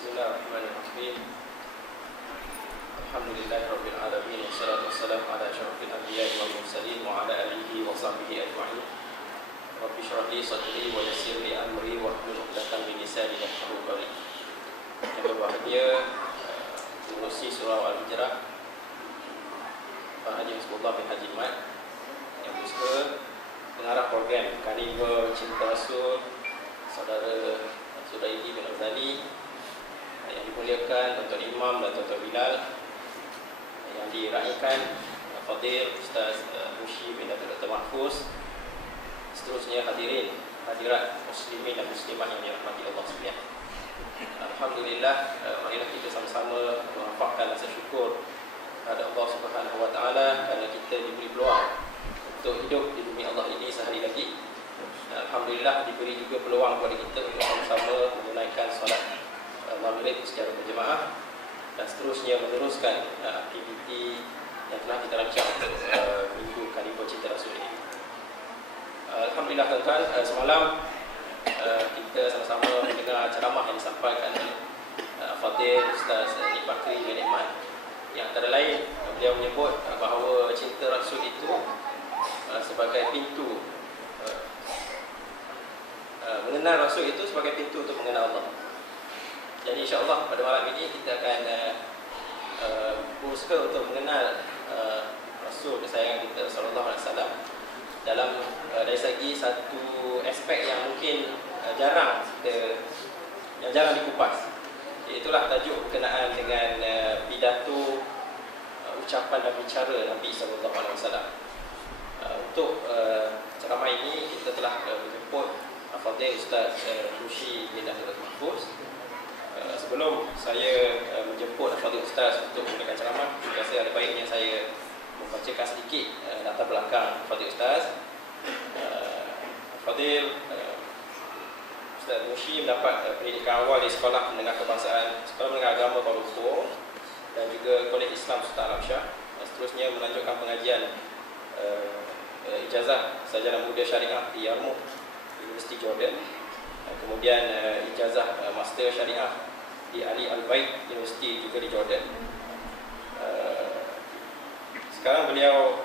Bismillahirrahmanirrahim. Alhamdulillahirabbil alamin wassalatu wassalamu ala asyrafil anbiya'i wal mursalin wa ala alihi wa sahbihi ajma'in. Rabbi shrah li sadri wa yassir li amri wahlul 'uqdatam min lisani yafqahu qawli. Yang berbahagia pengurusi surah Al-Hijrah Pak Haji Hizbullah bin Haji Mat, yang bersama pengarah program Kaliber Cinta Rasul Saudara Sudaidi bin Azali, yang dimuliakan Tuan Imam dan Tuan Bilal, yang diraihkan Fadil Ustaz Mushi bin Dr. Mahfuz, seterusnya hadirin hadirat muslimin dan muslimat yang dirahmati Allah sekalian. Alhamdulillah, marilah kita sama-sama merapatkan rasa syukur kepada Allah Subhanahu wa taala kerana kita diberi peluang untuk hidup di bumi Allah ini sehari lagi. Alhamdulillah diberi juga peluang kepada kita untuk sama-sama menunaikan solat maghrib secara berjemaah dan seterusnya meneruskan aktiviti yang telah kita rancang untuk minggu Kaliber Cinta Rasul ini. Alhamdulillah tuan-tuan, semalam kita sama-sama mendengar ceramah yang disampaikan oleh Fadil Ustaz Nik Bakri bin Iman, yang antara lain beliau menyebut bahawa cinta Rasul itu sebagai pintu, mengenal Rasul itu sebagai pintu untuk mengenal Allah. Jadi insya-Allah pada malam ini kita akan berusaha untuk mengenal Rasul kesayangan kita sallallahu alaihi wasallam dalam dari segi satu aspek yang mungkin jarang dikupas. Itulah tajuk berkenaan dengan pidato, ucapan dan bicara Nabi sallallahu alaihi wasallam. Untuk ceramah ini kita telah menjemput Fadil Ustaz Mushi bin Dr. Mahfuz. Sebelum saya menjemput Fadil Ustaz untuk memberikan ceramah, saya rasa ada baiknya saya membacakan sedikit latar belakang Fadil Ustaz. Fadil Ustaz Mushi mendapat pendidikan awal di Sekolah Menengah Kebangsaan, Sekolah Menengah Agama Kuala Lumpur dan juga Kolej Islam Sultan Alam Shah. Seterusnya melanjutkan pengajian ijazah sarjana muda syariah di Yarmouk Universiti Jordan, kemudian ijazah master syariah di Ali Al-Bait University juga di Jordan. Sekarang beliau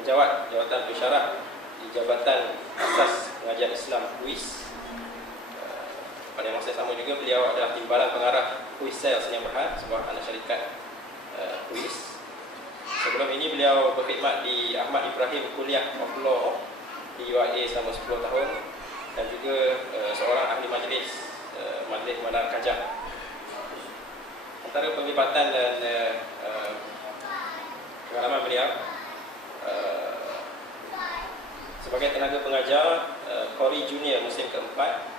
menjawat jawatan pensyarah di Jabatan Asas Pengajian Islam UIS. Pada masa yang sama juga beliau adalah timbalan pengarah UIS Sel Senyap Berhad, sebuah anak syarikat UIS. Sebelum ini beliau berkhidmat di Ahmad Ibrahim Kuliah of Law di UIA selama 10 tahun dan juga seorang ahli majlis Majlis Madar Kajang. Antara penglibatan dan pengalaman beliau sebagai tenaga pengajar Kori Junior musim keempat,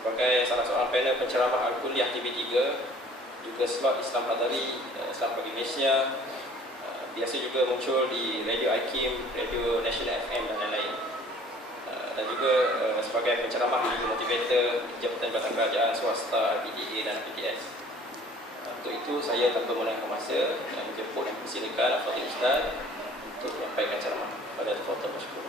sebagai salah seorang panel penceramah Al-Kuliah TV3, juga slot Islam Hadari, Islam Pagi Malaysia, biasa juga muncul di Radio IKIM, Radio National FM dan lain-lain. Dan juga sebagai penceramah dan motivator di Jabatan Kerajaan Swasta, PDA dan PTS. Untuk itu saya tanpa melengahkan masa menjemput dan persilakan Fadil Ustaz untuk menyampaikan ceramah. Pada tafadhal masykur.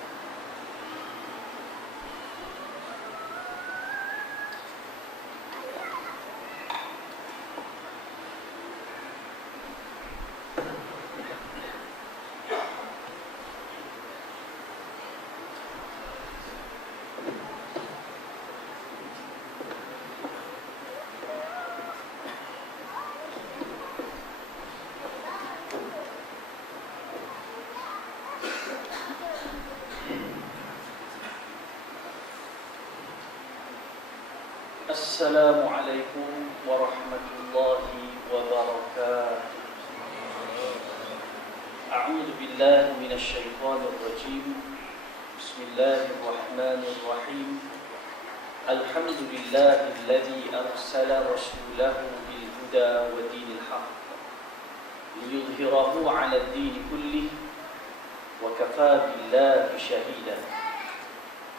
Assalamualaikum warahmatullahi wabarakatuh. A'udzu billahi minasy syaithanir rajim. Bismillahirrahmanirrahim. Alhamdulillahilladzi arsala rasulahu bil huda wa dinil haqq liyudhhirahu 'ala ad-din kullih wa kafaa billahi shahida.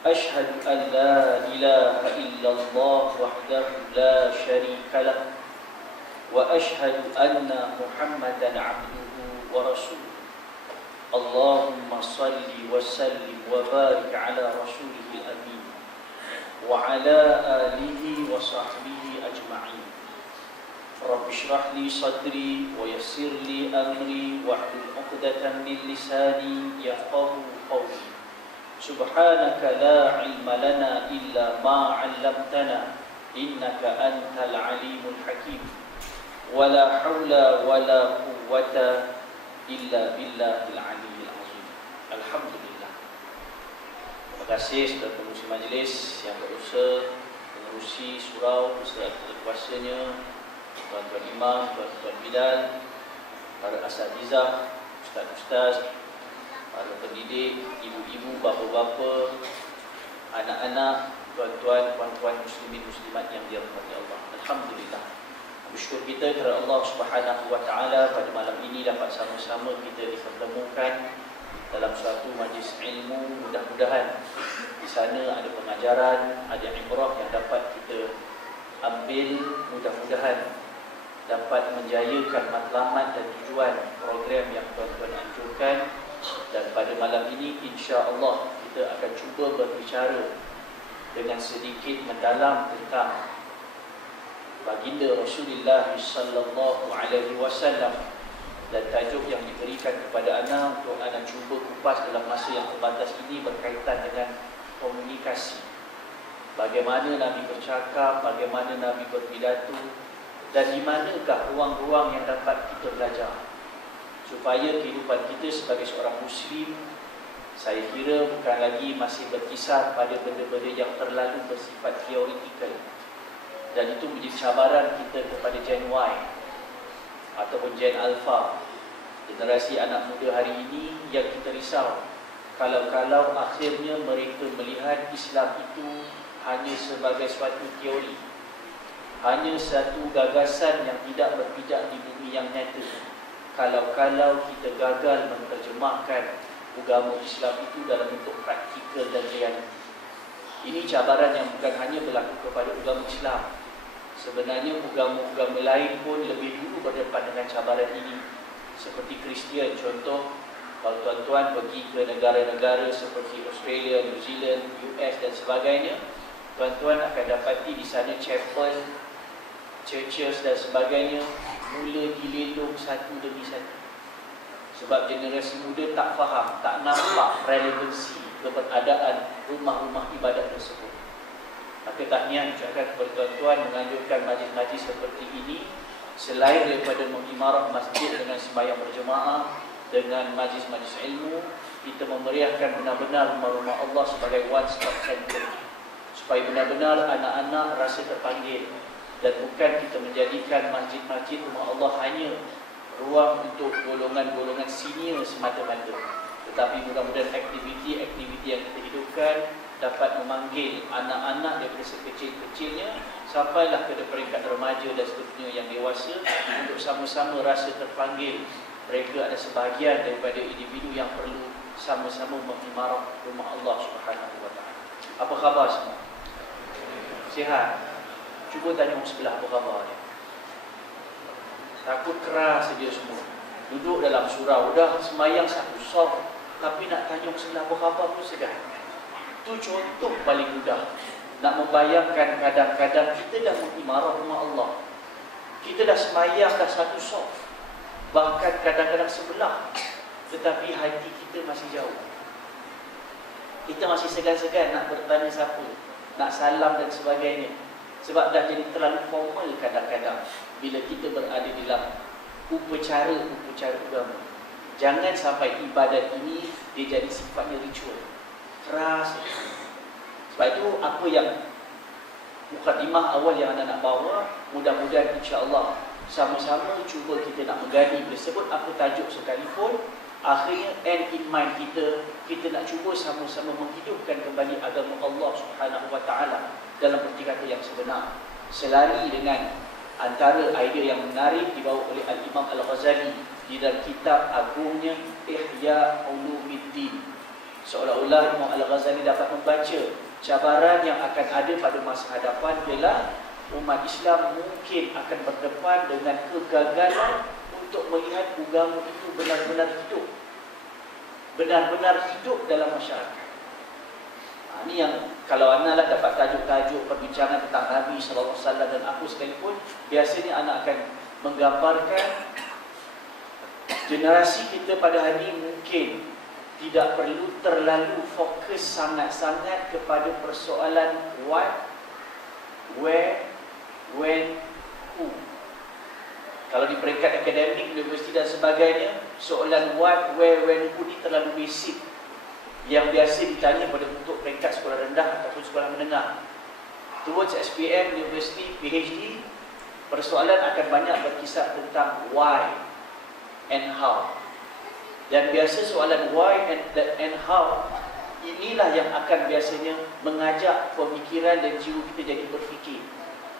أشهد أن لا إله إلا الله وحده لا شريك له وأشهد أن محمدا عبده ورسوله. اللهم صل وسلم وبارك على رسوله الأمين وعلى آله وصحبه أجمعين. Rabbi shrah li sadri wa yassir li amri wahlul 'uqdatam min lisani yafqahu qawli. Subhanaka la 'ilma lana illa ma 'allamtana innaka antal 'alimul hakim. Wa la haula wa la quwwata illa billahil 'aliyyil 'azim. Alhamdulillah. Terima kasih kepada pengurusi majlis yang berusaha mengurusi surau beserta kuasanya, tuan-tuan imam, tuan-tuan bidan, para asatizah, ustaz-ustaz, para pendidik, ibu-ibu, bapa-bapa, anak-anak, tuan-tuan, puan-puan muslimin muslimat yang dirahmati Allah. Alhamdulillah. Bersyukur kita kepada Allah Subhanahu wa taala pada malam ini dapat sama-sama kita dipertemukan dalam suatu majlis ilmu. Mudah-mudahan di sana ada pengajaran, ada ibrah yang dapat kita ambil. Mudah-mudahan dapat menjayakan matlamat dan tujuan program yang tuan-tuan anjurkan. Dan pada malam ini insya-Allah kita akan cuba berbicara dengan sedikit mendalam tentang baginda Rasulullah sallallahu alaihi wasallam, dan tajuk yang diberikan kepada anak untuk anak cuba kupas dalam masa yang terbatas ini berkaitan dengan komunikasi. Bagaimana Nabi bercakap, bagaimana Nabi berpidato, dan di manakah ruang-ruang yang dapat kita belajar supaya kehidupan kita sebagai seorang Muslim, saya kira bukan lagi masih berkisar pada benda-benda yang terlalu bersifat teoretikal. Dan itu menjadi cabaran kita kepada Gen Y ataupun Gen Alpha, generasi anak muda hari ini, yang kita risau kalau akhirnya mereka melihat Islam itu hanya sebagai suatu teori, hanya satu gagasan yang tidak berpijak di bumi yang nyata. Kalau kita gagal menerjemahkan agama Islam itu dalam bentuk praktikal dan realiti. Ini cabaran yang bukan hanya berlaku kepada agama Islam. Sebenarnya agama-agama lain pun lebih dulu berdepan dengan cabaran ini. Seperti Kristian, contoh, kalau tuan-tuan pergi ke negara-negara seperti Australia, New Zealand, US dan sebagainya, tuan-tuan akan dapati di sana chapel, churches dan sebagainya mula dilelong satu demi satu. Sebab generasi muda tak faham, tak nampak relevansi keberadaan rumah-rumah ibadat tersebut. Maka tahniah ucapkan kepada tuan-tuan menganjurkan majlis-majlis seperti ini, selain daripada mengimarah masjid dengan sembahyang berjemaah, dengan majlis-majlis ilmu, kita memeriahkan benar-benar rumah-rumah Allah sebagai one stop center, supaya benar-benar anak-anak rasa terpanggil. Dan bukan kita menjadikan masjid-masjid rumah Allah hanya ruang untuk golongan-golongan senior semata-mata, tetapi mudah-mudahan aktiviti-aktiviti yang kita hidupkan dapat memanggil anak-anak daripada sekecil-kecilnya sampailah ke peringkat remaja dan seterusnya yang dewasa, untuk sama-sama rasa terpanggil. Mereka ada sebahagian daripada individu yang perlu sama-sama mengimarah rumah Allah Subhanahu wa taala. Apa khabar semua? Sihat? Cuba tanya orang sebelah apa khabar dia. Takut keras saja semua. Duduk dalam surau, dah sembahyang satu soft, tapi nak tanya orang sebelah apa khabar pun segan. Itu contoh paling mudah nak membayangkan kadang-kadang kita dah mengimarah rumah Allah, kita dah sembahyang dah satu soft, bahkan kadang-kadang sebelah, tetapi hati kita masih jauh. Kita masih segan-segan nak bertanya siapa, nak salam dan sebagainya. Sebab dah jadi terlalu formal kadang-kadang bila kita berada dalam upacara agama. Jangan sampai ibadat ini dia jadi sifatnya ritual, keras. Sebab itu apa yang mukadimah awal yang anda nak bawa, mudah-mudahan insya-Allah sama-sama cuba kita nak menggali. Bila sebut apa tajuk sekalipun, akhirnya end in mind kita nak cuba sama-sama menghidupkan kembali agama Allah Subhanahu wa taala dalam erti kata yang sebenar, selari dengan antara idea yang menarik dibawa oleh Al-Imam Al-Ghazali di dalam kitab agungnya Ihya Ulumuddin. Seolah-olah Imam Al-Ghazali dapat membaca cabaran yang akan ada pada masa hadapan, ialah umat Islam mungkin akan berdepan dengan kegagalan untuk melihat agama itu benar-benar hidup dalam masyarakat. Ini yang kalau anak lah dapat tajuk-tajuk perbincangan tentang Nabi SAW dan aku sekalipun, biasanya anak akan menggambarkan generasi kita pada hari ini mungkin tidak perlu terlalu fokus sangat-sangat kepada persoalan what, where, when, who. Kalau di peringkat akademik, universiti dan sebagainya, soalan what, where, when, who ni terlalu basic, yang biasa ditanya pada untuk peringkat sekolah rendah ataupun sekolah menengah. Towards SPM, universiti, PhD, persoalan akan banyak berkisar tentang why and how. Dan biasa soalan why and how inilah yang akan biasanya mengajak pemikiran dan jiwa kita jadi berfikir,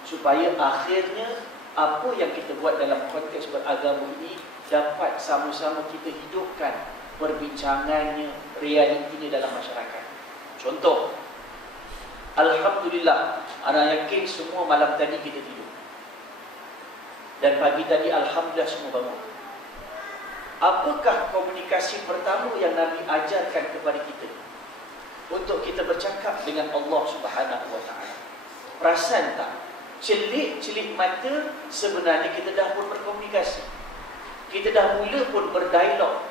supaya akhirnya apa yang kita buat dalam konteks beragama ini dapat sama-sama kita hidupkan perbincangannya, realitinya dalam masyarakat. Contoh, alhamdulillah, anak yakin semua malam tadi kita tidur, dan pagi tadi alhamdulillah semua bangun. Apakah komunikasi pertama yang Nabi ajarkan kepada kita untuk kita bercakap dengan Allah Subhanahu wa taala? Perasan tak? Celik-celik mata sebenarnya kita dah pun berkomunikasi. Kita dah mula pun berdialog.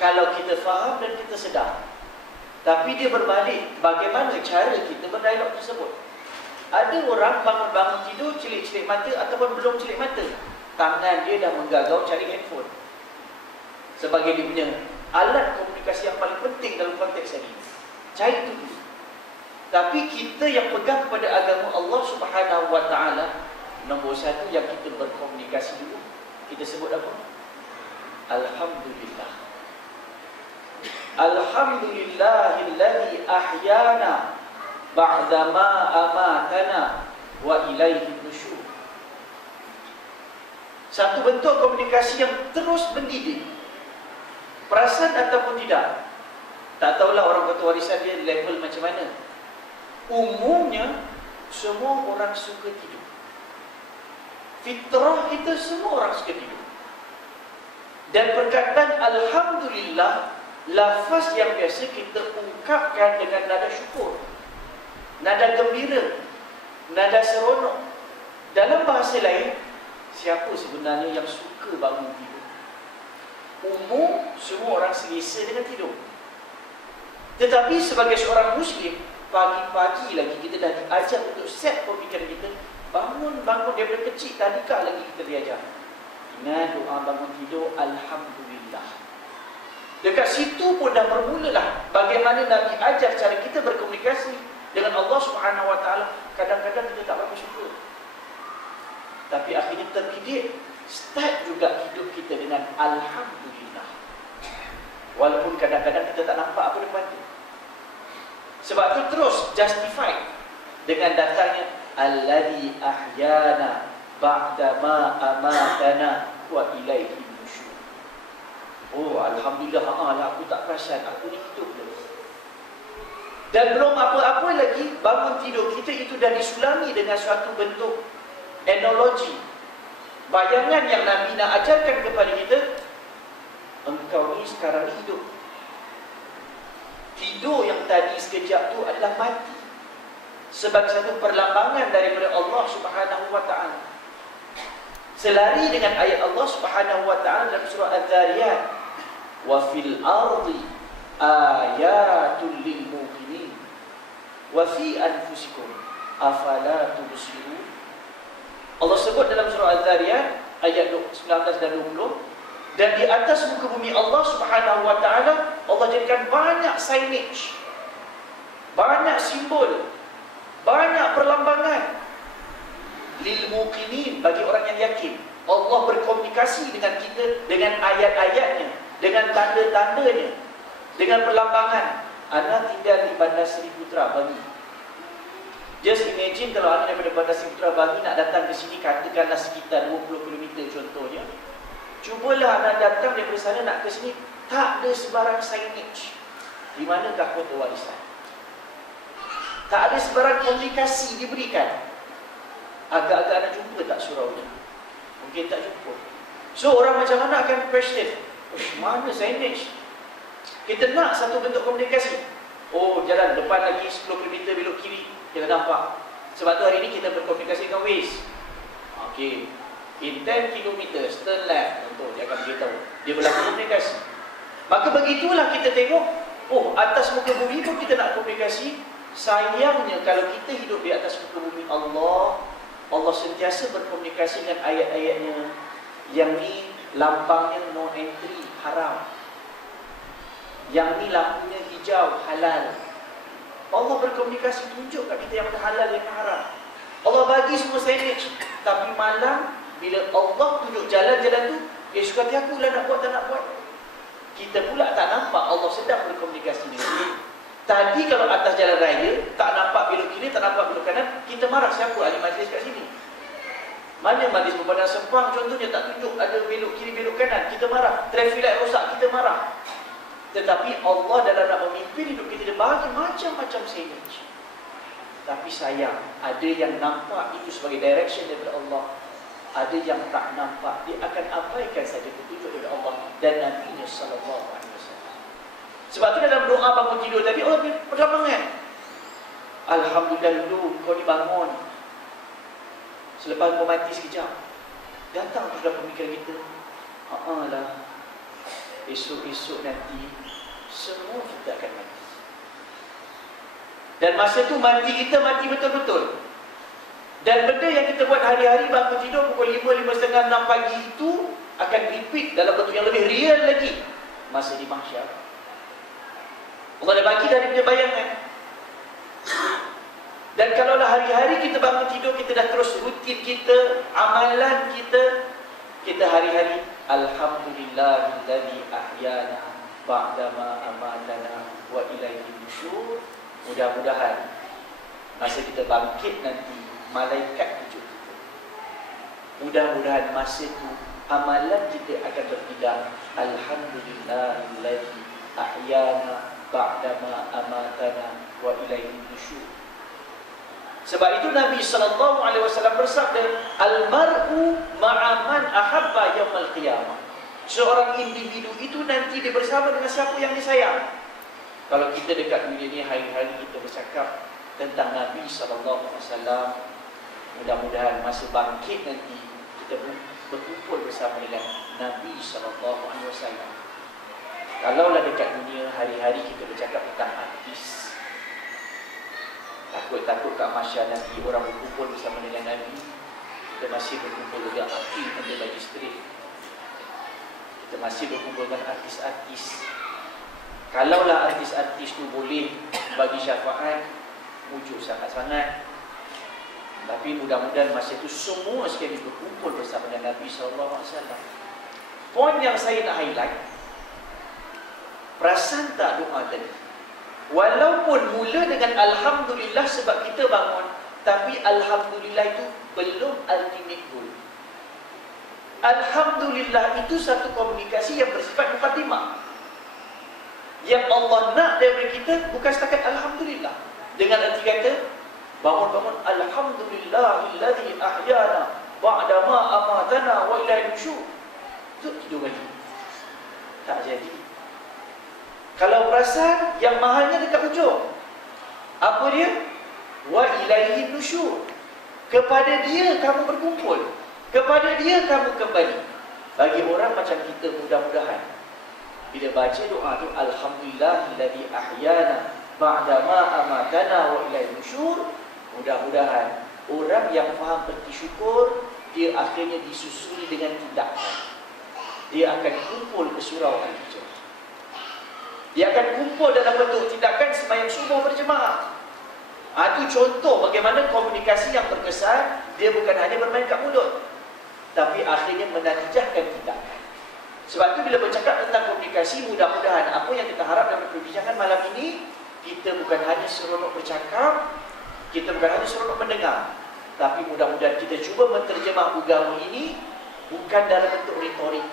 Kalau kita faham dan kita sedar. Tapi dia berbalik, bagaimana cara kita berdialog tersebut? Ada orang bangun-bangun tidur, celik-celik mata ataupun belum celik mata, tangan dia dah menggagau cari handphone sebagai dia punya alat komunikasi yang paling penting dalam konteks ini. Cari itu dulu. Tapi kita yang pegang kepada agama Allah Subhanahu wa taala, nombor satu yang kita berkomunikasi dulu, kita sebut apa? Alhamdulillah. Alhamdulillahilladzi ahyana ba'dama amatana wa ilaihi nusyur. Satu bentuk komunikasi yang terus mendidik. Perasan ataupun tidak, tak tahulah orang kata warisan dia level macam mana. Umumnya semua orang suka tidur. Fitrah kita semua orang suka tidur. Dan perkataan alhamdulillah, lafaz yang biasa kita ungkapkan dengan nada syukur, nada gembira, nada seronok. Dalam bahasa lain, siapa sebenarnya yang suka bangun tidur? Umum, semua orang selesa dengan tidur. Tetapi sebagai seorang Muslim, pagi-pagi lagi kita dah diajar untuk set pemikiran kita. Bangun-bangun daripada kecil, tadikah lagi kita diajar? Ingat doa bangun tidur, alhamdulillah. Dekat situ pun dah bermulalah bagaimana Nabi ajar cara kita berkomunikasi dengan Allah Subhanahu wa taala. Kadang-kadang kita tak berapa syukur, tapi akhirnya terdidik. Start juga hidup kita dengan alhamdulillah, walaupun kadang-kadang kita tak nampak apa depan tu. Sebab tu terus justify dengan datangnya alladzi ahyana ba'da ma amatana wa ilaihi nusyur. Oh, alhamdulillah, aku tak perasan, aku ni hidup dulu. Dan belum apa-apa lagi, bangun tidur kita itu dah disulami dengan suatu bentuk analogi, bayangan yang Nabi nak ajarkan kepada kita. Engkau ni sekarang hidup. Tidur yang tadi sekejap tu adalah mati, sebagai satu perlambangan daripada Allah Subhanahu wa taala. Selari dengan ayat Allah Subhanahu wa taala dalam surah Az-Zariyat, wa fil ardi ayatul lil muqinin wa fi anfusikum afala tubsirun. Allah sebut dalam surah Az-Zariyat ayat 19 dan 20, dan di atas muka bumi Allah Subhanahu wa taala Allah jadikan banyak signage, banyak simbol, banyak perlambangan lil muqinin, bagi orang yang yakin. Allah berkomunikasi dengan kita dengan ayat-ayatnya, dengan tanda-tandanya, dengan perlambangan. Anda tinggal di Bandar Seri Putra Bangi. Just imagine kalau anda daripada Bandar Seri Putra Bangi nak datang ke sini, katakanlah sekitar 20 km contohnya. Cubalah anda datang daripada sana nak ke sini, tak ada sebarang signage. Di manakah kota warisan? Tak ada sebarang komunikasi diberikan. Agak-agak anda jumpa tak surau ni? Mungkin tak jumpa. So orang macam mana akan question, mana signage? Kita nak satu bentuk komunikasi. Oh, jalan depan lagi 10 km belok kiri, kita nampak. Sebab tu hari ni kita berkomunikasi dengan Waze. Okey, in 10 km turn left, contoh dia akan beritahu. Dia berlaku komunikasi. Maka begitulah kita tengok, oh, atas muka bumi pun kita nak komunikasi. Sayangnya kalau kita hidup di atas muka bumi Allah sentiasa berkomunikasi dengan ayat-ayatnya. Yang ni lambangnya no entry, haram. Yang ni lampunya hijau, halal. Allah berkomunikasi, tunjuk kat kita yang halal, yang haram. Allah bagi semua signage. Tapi malam bila Allah tunjuk jalan-jalan tu, suka hati aku lah nak buat tak nak buat. Kita pula tak nampak Allah sedang berkomunikasi dengan kita. Tadi kalau atas jalan raya tak nampak belok kiri, tak nampak belok kanan, kita marah. Siapa ahli majlis kat sini? Mana majlis berpandang sempang contohnya tak tunjuk ada belok kiri belok kanan, kita marah. Traffic light rosak, kita marah. Tetapi Allah dalam nak memimpin hidup kita, dia bagi macam-macam signage. Tapi sayang, ada yang nampak itu sebagai direction daripada Allah, ada yang tak nampak, dia akan abaikan saja petunjuk daripada Allah dan Nabi-Nya sallallahu alaihi wasallam. Sebab tu dalam doa bangun tidur tadi, Allah pertolongan. Alhamdulillah dulu kau dibangun. Selepas kau mati sekejap, datang tu dalam pemikiran kita, lah, esok-esok nanti semua kita akan mati. Dan masa tu mati kita mati betul-betul. Dan benda yang kita buat hari-hari, bangun tidur pukul 5, 5.30, 6 pagi itu akan repeat dalam bentuk yang lebih real lagi masa di mahsyar. Allah dah bagi dari punya bayangan. Dan kalaulah hari-hari kita bangun tidur, kita dah terus rutin kita, amalan kita hari-hari, alhamdulillahilladzi ahyana ba'dama amatana wa ilaihi nusyur. Mudah-mudahan masa kita bangkit nanti, malaikat tuju kita. Mudah-mudahan masa itu amalan kita akan berpindah, alhamdulillahilladzi ahyana ba'dama amatana wa ilaihi nusyur. Sebab itu Nabi SAW bersabda, Al-mar'u ma'aman ahabba yawmal qiyamah. Seorang individu itu nanti dia bersama dengan siapa yang disayang. Kalau kita dekat dunia ni hari-hari kita bercakap tentang Nabi SAW, mudah-mudahan masa bangkit nanti kita berkumpul bersama dengan Nabi SAW. Kalaulah dekat dunia hari-hari kita bercakap tentang artis, takut-takut kat mahsyar nanti orang berkumpul bersama dengan Nabi, kita masih berkumpul dengan akil pada magistrat, kita masih berkumpul dengan artis-artis. Kalaulah artis-artis tu boleh bagi syafaat, wujud sangat-sangat. Tapi mudah-mudahan masa itu semua sekali berkumpul bersama dengan Nabi SAW. Poin yang saya nak highlight, perasan tak doa tadi? Walaupun mula dengan alhamdulillah sebab kita bangun, tapi alhamdulillah itu belum ultimate goal. Alhamdulillah itu satu komunikasi yang bersifat mukadimah. Yang Allah nak daripada kita bukan setakat alhamdulillah. Dengan arti kata bangun-bangun alhamdulillahilladzi ahyana ba'da ma amatana wa ilaihi nusyur. Itu tidur lagi. Tak jadi. Kalau perasan yang mahalnya dekat ujung, apa dia? Wa ilaihi nusyur. Kepada dia kamu berkumpul, kepada dia kamu kembali. Bagi orang macam kita, mudah-mudahan bila baca doa tu, alhamdulillahilladzi ahyana ba'da ma amatana wa ilaihi nusyur, mudah-mudahan orang yang faham erti syukur, dia akhirnya disusuli dengan tindakan. Dia akan kumpul ke surau al-hijrah. Dia akan kumpul dalam bentuk tindakan sembahyang subuh berjemaah. Itu contoh bagaimana komunikasi yang berkesan. Dia bukan hanya bermain kat mulut, tapi akhirnya menatijahkan tindakan. Sebab tu bila bercakap tentang komunikasi, mudah-mudahan apa yang kita harap dalam perbincangan malam ini, kita bukan hanya seronok bercakap, kita bukan hanya seronok mendengar, tapi mudah-mudahan kita cuba menterjemah agama ini bukan dalam bentuk retorik,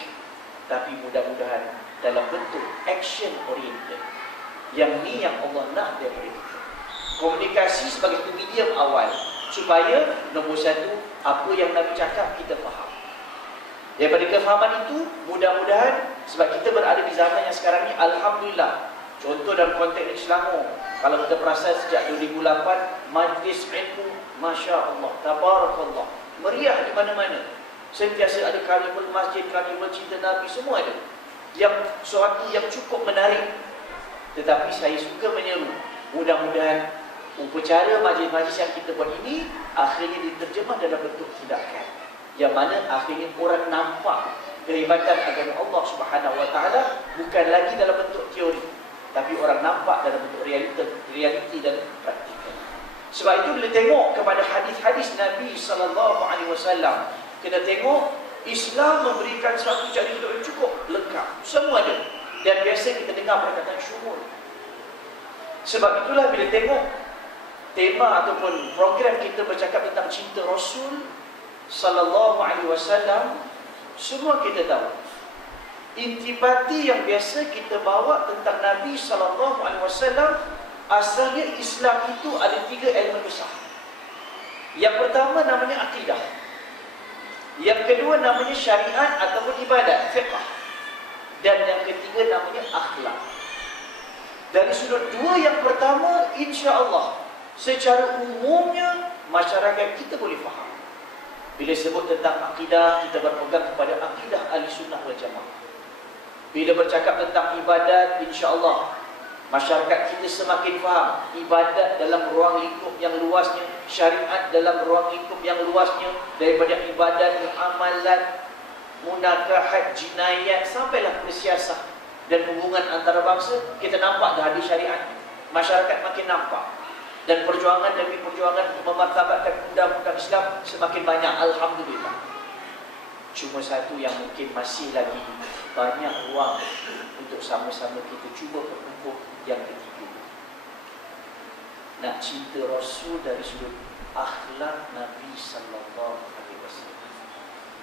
tapi mudah-mudahan dalam bentuk action oriented. Yang ni yang Allah nak daripada kita. Komunikasi sebagai medium awal, supaya nombor satu, apa yang Nabi cakap kita faham. Daripada kefahaman itu, mudah-mudahan, sebab kita berada di zaman yang sekarang ni, alhamdulillah, Contoh dalam konteks Islam, kalau kita perasan sejak 2008, majlis ilmu, Masya Allah, Tabarakallah, meriah di mana-mana. Sentiasa ada kalimul masjid, kalimul cinta Nabi, semua ada. Yang suatu yang cukup menarik. Tetapi saya suka menyeru, mudah-mudahan upacara majlis-majlis yang kita buat ini akhirnya diterjemah dalam bentuk tindakan, yang mana akhirnya orang nampak kehebatan agama Allah Subhanahu Wa Taala bukan lagi dalam bentuk teori, tapi orang nampak dalam bentuk realiti dan praktikal. Sebab itu bila tengok kepada hadis-hadis Nabi Sallallahu Alaihi Wasallam, kita tengok Islam memberikan satu cara hidup yang cukup lengkap, semua ada. Dan biasa kita dengar perkataan syumul. Sebab itulah bila tengok tema ataupun program kita bercakap tentang cinta Rasul Sallallahu Alaihi Wasallam, semua kita tahu intipati yang biasa kita bawa tentang Nabi Sallallahu Alaihi Wasallam, asalnya Islam itu ada 3 elemen besar. Yang pertama namanya akidah, yang kedua namanya syariat ataupun ibadat, fiqh, dan yang ketiga namanya akhlak. Dari sudut 2 yang pertama, insya-Allah secara umumnya masyarakat kita boleh faham. Bila sebut tentang akidah, kita berpegang kepada akidah Ahlussunnah wal Jamaah. Bila bercakap tentang ibadat, insya-Allah masyarakat kita semakin faham ibadat dalam ruang lingkup yang luasnya, syariat dalam ruang lingkup yang luasnya, daripada ibadat, muamalat, munakahat, jinayat, sampailah persiasat dan hubungan antarabangsa. Kita nampak dah ada syariat, masyarakat makin nampak, dan perjuangan demi perjuangan memartabatkan undang-undang Islam semakin banyak, alhamdulillah. Cuma satu yang mungkin masih lagi banyak ruang untuk sama-sama kita cuba berkumpul, yang ketiga, nak cinta Rasul dari sudut akhlak Nabi Sallallahu Alaihi Wasallam.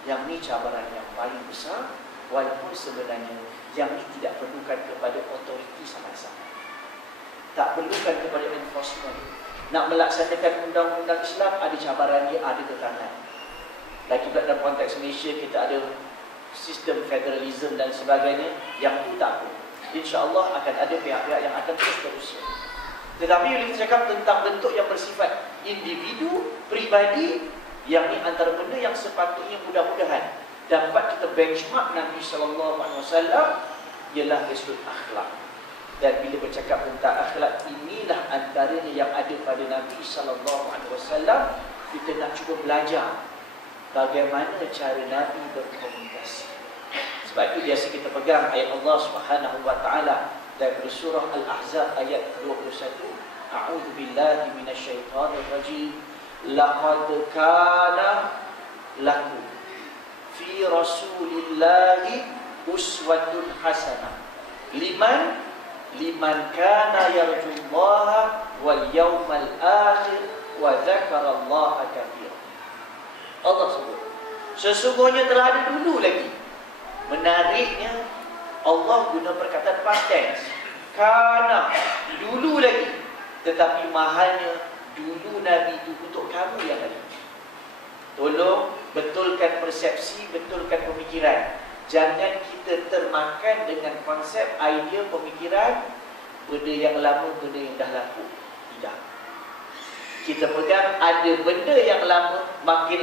Yang ni cabaran yang paling besar, walaupun sebenarnya yang ni tidak perlukan kepada otoriti sama-sama, tak perlukan kepada enforcement. Nak melaksanakan undang-undang Islam ada cabaran dia, ada tekanan. Lagi pula dalam konteks Malaysia kita ada sistem federalism dan sebagainya, yang tu tak apa. InsyaAllah akan ada pihak-pihak yang akan terus berusaha. Tetapi bila kita cakap tentang bentuk yang bersifat individu, pribadi, yang ni antara benda yang sepatutnya mudah-mudahan dapat kita benchmark Nabi SAW, ialah dari sudut akhlak. Dan bila bercakap tentang akhlak, inilah antaranya yang ada pada Nabi SAW. Kita nak cuba belajar bagaimana cara Nabi berkomunikasi. Sebab itu biasa kita pegang ayat Allah Subhanahu Wa Taala dari surah Al-Ahzab ayat 21. A'udzu billahi minasyaitonir rajim. Laqad kana lakum fi rasulillahi uswatun hasanah liman kana yarjullaha wal yawmal akhir wa dzakarallaha katsiran. Allah sebut, sesungguhnya telah ada dulu lagi. Menariknya Allah guna perkataan past tense, kana, dulu lagi. Tetapi mahalnya dulu Nabi itu untuk kamu yang ada. Tolong betulkan persepsi, betulkan pemikiran. Jangan kita termakan dengan konsep, idea, pemikiran benda yang lama, benda yang dah laku. Tidak. Kita pegang ada benda yang lama makin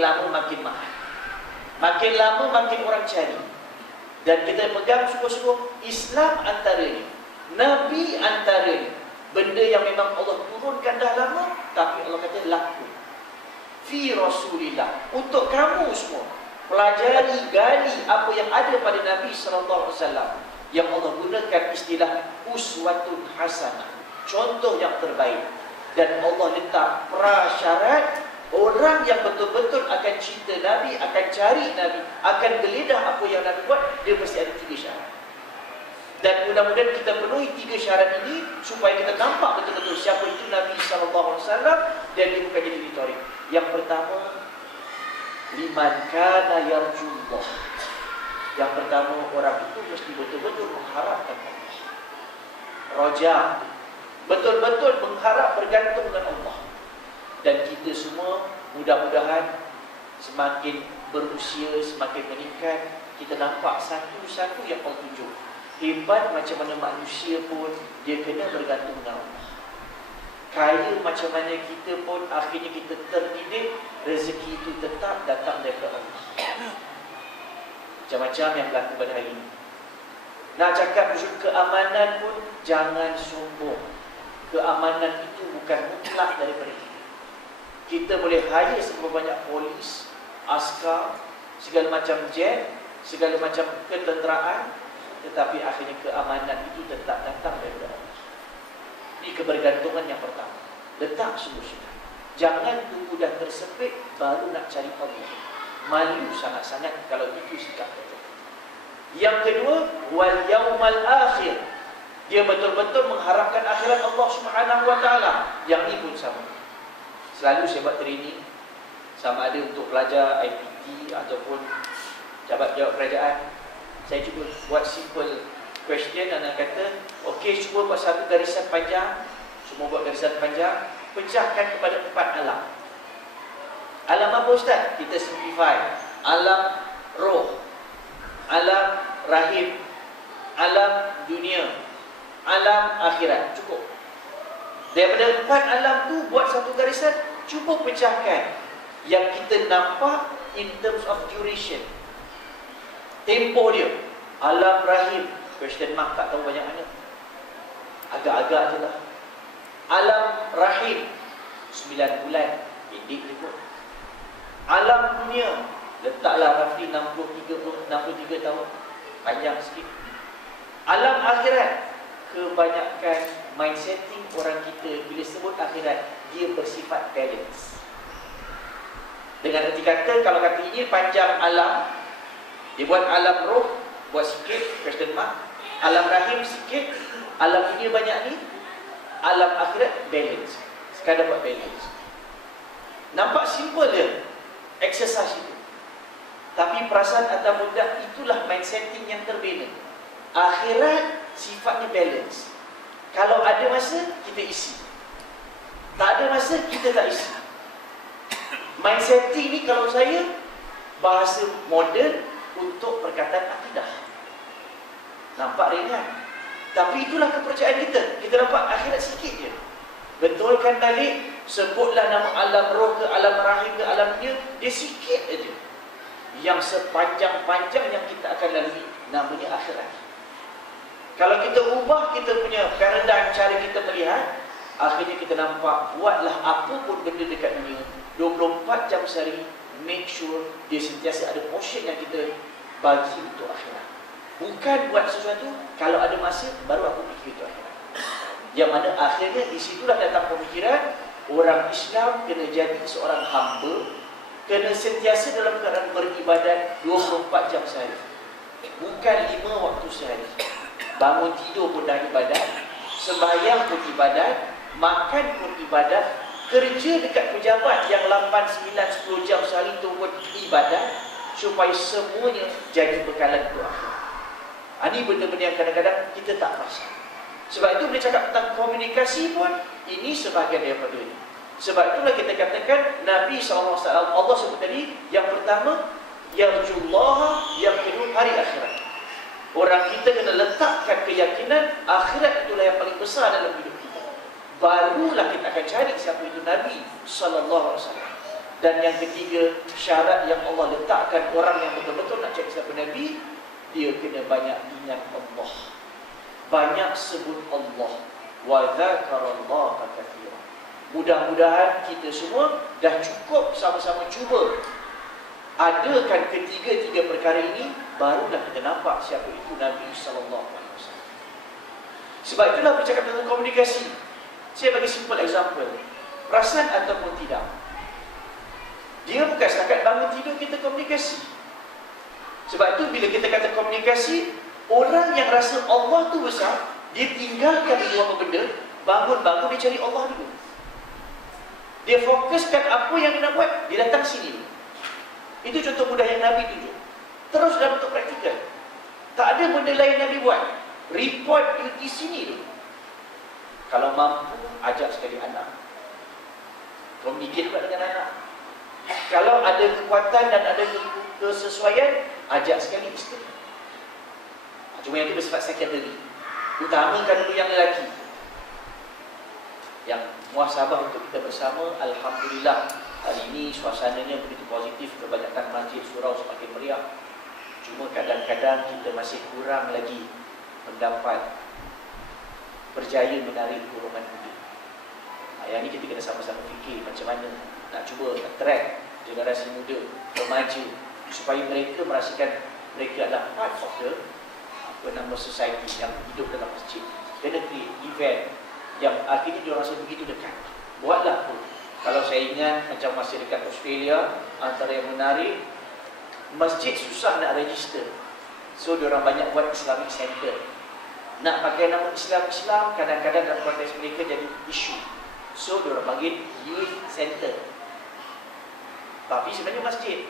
mahal, makin lama makin orang cari. Dan kita pegang sungguh-sungguh Islam antaranya, Nabi antaranya, benda yang memang Allah turunkan dah lama, tapi Allah kata laku fi Rasulillah, untuk kamu semua. Pelajari, gali apa yang ada pada Nabi SAW, yang Allah gunakan istilah uswatun hasanah, contoh yang terbaik. Dan Allah letak prasyarat, orang yang betul-betul akan cinta Nabi, akan cari Nabi, akan geledah apa yang Nabi buat, dia mesti ada 3 syarat. Dan mudah-mudahan kita penuhi 3 syarat ini supaya kita nampak betul-betul siapa itu Nabi SAW, dan dia bukan jadi retorik. Yang pertama, liman kana yarjullah. Yang pertama, orang itu mesti betul-betul mengharapkan Allah. Raja, betul-betul mengharap, bergantung dengan Allah. Dan kita semua mudah-mudahan semakin berusia, semakin meningkat, kita nampak satu-satu yang Allah tunjuk. Hebat macam mana manusia pun, dia kena bergantung dengan Allah. Kaya macam mana kita pun, akhirnya kita terdidik, rezeki itu tetap datang daripada Allah. Macam-macam yang berlaku pada hari ini. Nak cakap keamanan pun, jangan sombong. Keamanan itu bukan mutlak daripada kita. Kita boleh hire seberapa banyak polis, askar, segala macam jet, segala macam ketenteraan, tetapi akhirnya keamanan itu tetap datang daripada Allah. Ini kebergantungan yang pertama. Letak sungguh-sungguh. Jangan tunggu dah tersepit baru nak cari Allah. Malu sangat-sangat kalau itu sikap kita. Yang kedua, wal yaumal akhir. Dia betul-betul mengharapkan akhirat Allah Subhanahu wa taala. Yang ini pun sama. Selalu saya buat training, sama ada untuk pelajar IPT ataupun jabat-jabat kerajaan. Saya cuba buat simple question dan kata, okey, cuba buat satu garisan panjang. Semua buat garisan panjang, pecahkan kepada 4 alam. Alam apa Ustaz? Kita simplify. Alam roh, alam rahim, alam dunia, alam akhirat. Cukup. Daripada 4 alam tu buat satu garisan, cuba pecahkan yang kita nampak in terms of duration. Tempoh dia. Alam rahim, question mark, tak tahu banyak mana. Agak-agak je lah. Alam rahim, 9 bulan, pendek dia pun. Alam dunia, letaklah roughly 63 tahun, panjang sikit. Alam akhirat, kebanyakan mind setting orang kita bila sebut akhirat, dia bersifat balance. Dengan erti kata, kalau kata ini panjang alam, dia buat alam roh, buat sikit, question mark. Alam rahim sikit, alam dunia banyak ni, alam akhirat balance. Sekadar buat balance. Nampak simple dia exercise itu. Tapi perasaan atas budak itulah mindsetting yang terbina. Akhirat sifatnya balance. Kalau ada masa, kita isi. Tak ada masa, kita tak isi. Mindsetting ni kalau saya, bahasa moden untuk perkataan akidah. Nampak ringan, tapi itulah kepercayaan kita. Kita nampak akhirat sikit je. Betulkan balik, sebutlah nama alam roh ke alam rahim ke alam dunia, dia sikit aja. Yang sepanjang-panjang yang kita akan lalui, namanya akhirat. Kalau kita ubah kita punya paradigm cara kita melihat, akhirnya kita nampak, buatlah apa pun benda dekat dunia 24 jam sehari, make sure dia sentiasa ada portion yang kita bagi untuk akhirat. Bukan buat sesuatu, kalau ada masa, baru aku fikir itu akhirat. Yang mana akhirnya, di situlah datang pemikiran, orang Islam kena jadi seorang hamba, kena sentiasa dalam keadaan beribadat 24 jam sehari. Bukan 5 waktu sehari. Bangun tidur pun dah ibadat, sembahyang pun ibadat, makan pun ibadat, kerja dekat pejabat yang 8, 9, 10 jam sehari tu pun ibadat, supaya semuanya jadi bekalan untuk akhirat. Ini benda-benda yang kadang-kadang kita tak perasan. Sebab itu bila cakap tentang komunikasi pun, ini sebahagian daripada ini. Sebab itulah kita katakan Nabi SAW, Allah sebut tadi, yang pertama, yarjullaha, yang kedua, hari akhirat. Orang kita kena letakkan keyakinan akhirat itulah yang paling besar dalam hidup kita. Barulah kita akan cari siapa itu Nabi SAW. Dan yang ketiga, syarat yang Allah letakkan orang yang betul-betul nak cari siapa Nabi, dia kena banyak ingat Allah, banyak sebut Allah. Wa dzakarallaha katsiran. Mudah-mudahan kita semua dah cukup sama-sama cuba adakan ketiga-tiga perkara ini, barulah kita nampak siapa itu Nabi sallallahu alaihi wasallam. Sebab itulah bercakap tentang komunikasi. Saya bagi simple example. Perasan ataupun tidak, dia bukan setakat bangun tidur kita komunikasi. Sebab itu bila kita kata komunikasi, orang yang rasa Allah tu besar, dia tinggalkan dua benda, bangun-bangun dia cari Allah dulu. Dia fokuskan apa yang dia nak buat, dia datang sini dulu. Itu contoh mudah yang Nabi tunjuk. Terus dalam bentuk praktikal. Tak ada benda lain Nabi buat. Report duty sini dulu. Kalau mampu, ajak sekali anak. Communicate juga dengan anak. Kalau ada kekuatan dan ada kesesuaian, ajak sekali isteri. Cuma yang itu bersifat secondary. Utamakan dulu yang lelaki. Yang muhasabah untuk kita bersama, alhamdulillah hari ini suasananya begitu positif, kebanyakan masjid surau semakin meriah. Cuma kadang-kadang kita masih kurang lagi mendapat berjaya menarik golongan muda. Yang ini kita kena sama-sama fikir macam mana nak cuba attract generasi muda, remaja, supaya mereka merasakan mereka adalah part of the society yang hidup dalam masjid. Kena create event yang akhirnya dia rasa begitu dekat. Buatlah pun. Kalau saya ingat macam masa dekat Australia, antara yang menarik, masjid susah nak register. So diorang banyak buat Islamic Center. Nak pakai nama Islam, kadang-kadang dalam konteks mereka jadi isu. So diorang panggil Youth Center. Tapi sebenarnya masjid.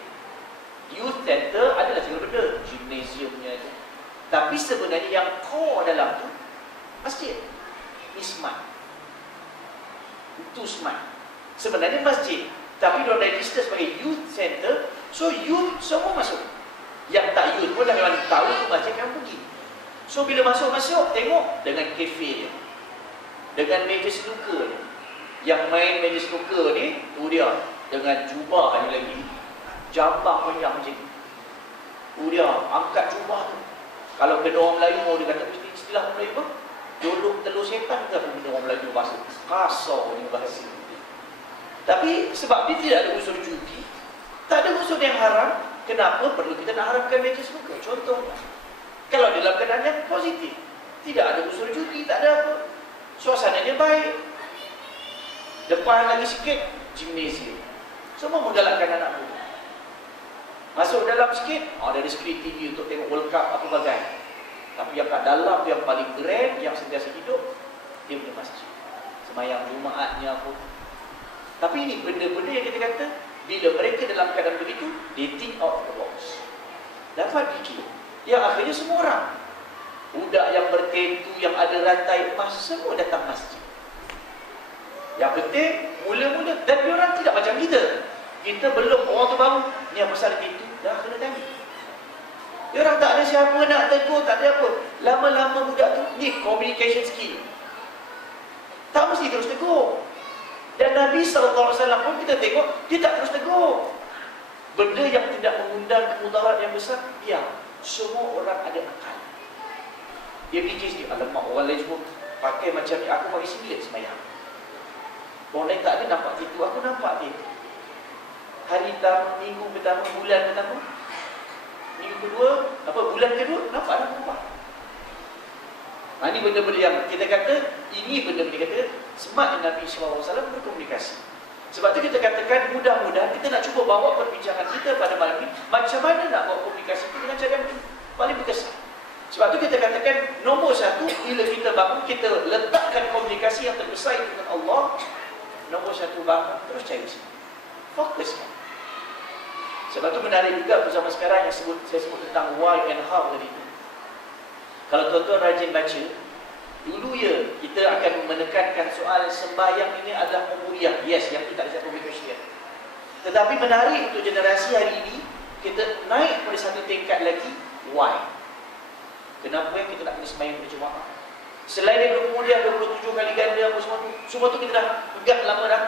Youth Center adalah segala benda, gymnasiumnya itu. Tapi sebenarnya yang core dalam tu masjid. Ini smart. Itu smart. Sebenarnya masjid, tapi diorang register sebagai Youth Center. So youth semua masuk. Yang tak youth pun dah memang tahu tu masjid kan pergi. So bila masuk-masuk, tengok dengan kafe dia, dengan meja snooker dia. Yang main meja snooker ni, tu dia, dengan jubah ni lagi, jambang panjang macam ni. Tu dia, angkat jubah tu. Kalau kena orang Melayu, mau dia kata istilah orang Melayu apa? Dolok telur setan ke apa benda orang Melayu bahasa. Kasar ni bahasa. Tapi sebab dia tidak ada unsur judi, tak ada unsur yang haram, kenapa perlu kita nak haramkan meja snooker? Contohnya, kalau dalam keadaan yang positif, tidak ada unsur judi, tak ada apa, suasananya baik. Depan lagi sikit, gymnasium. Semua menggalakkan anak muda. Masuk dalam sikit, ada skrin TV untuk tengok World Cup apa bagai. Tapi yang kat dalam yang paling grand, yang sentiasa hidup, dia punya masjid. Semayang Jumaatnya pun. Tapi ini benda-benda yang kita kata, bila mereka dalam keadaan begitu, they think out of the box. Dapat fikir. Yang akhirnya semua orang, budak yang bertentu, yang ada rantai emas, semua datang masjid. Yang penting, mula-mula, dan diorang tidak macam kita. Kita belum orang tu baru, ni yang pasal itu, dah kena tanya. Diorang tak ada siapa nak tegur, tak ada apa. Lama-lama budak tu, ni communication skill. Tak mesti terus tegur. Dan Nabi SAW pun kita tengok, dia tak terus tegur. Benda yang tidak mengundang kemudarat yang besar, biar. Semua orang ada akal. Dia fikir sendiri, alamak orang lain semua pakai macam ni, aku pakai singlet semayang. Orang lain tak ada nampak itu, aku nampak dia. Hari pertama, minggu pertama, bulan pertama, minggu kedua, bulan kedua, nampak. Ini benda-benda yang kita kata, ini benda-benda kata smart Nabi SAW berkomunikasi. Sebab tu kita katakan mudah-mudahan kita nak cuba bawa perbincangan kita pada malam ini, macam mana nak bawa komunikasi kita dengan cara yang paling berkesan. Sebab tu kita katakan nombor satu, bila kita bangun, kita letakkan komunikasi yang terbesar itu dengan Allah. Nombor satu, bangun terus cari sini, fokuskan. Sebab tu menarik juga zaman sekarang yang saya sebut tentang why and how tadi itu. Kalau tuan-tuan rajin baca, dulu ya kita akan menekankan soal sembahyang ini adalah memuriah. Yes, yang kita ada publication. Tetapi menarik untuk generasi hari ini, kita naik pada satu tingkat lagi, why? Kenapa kita nak kena sembahyang berjemaah? Selain daripada kemudian 27 kali ganda apa semua tu kita dah pegang lama dah.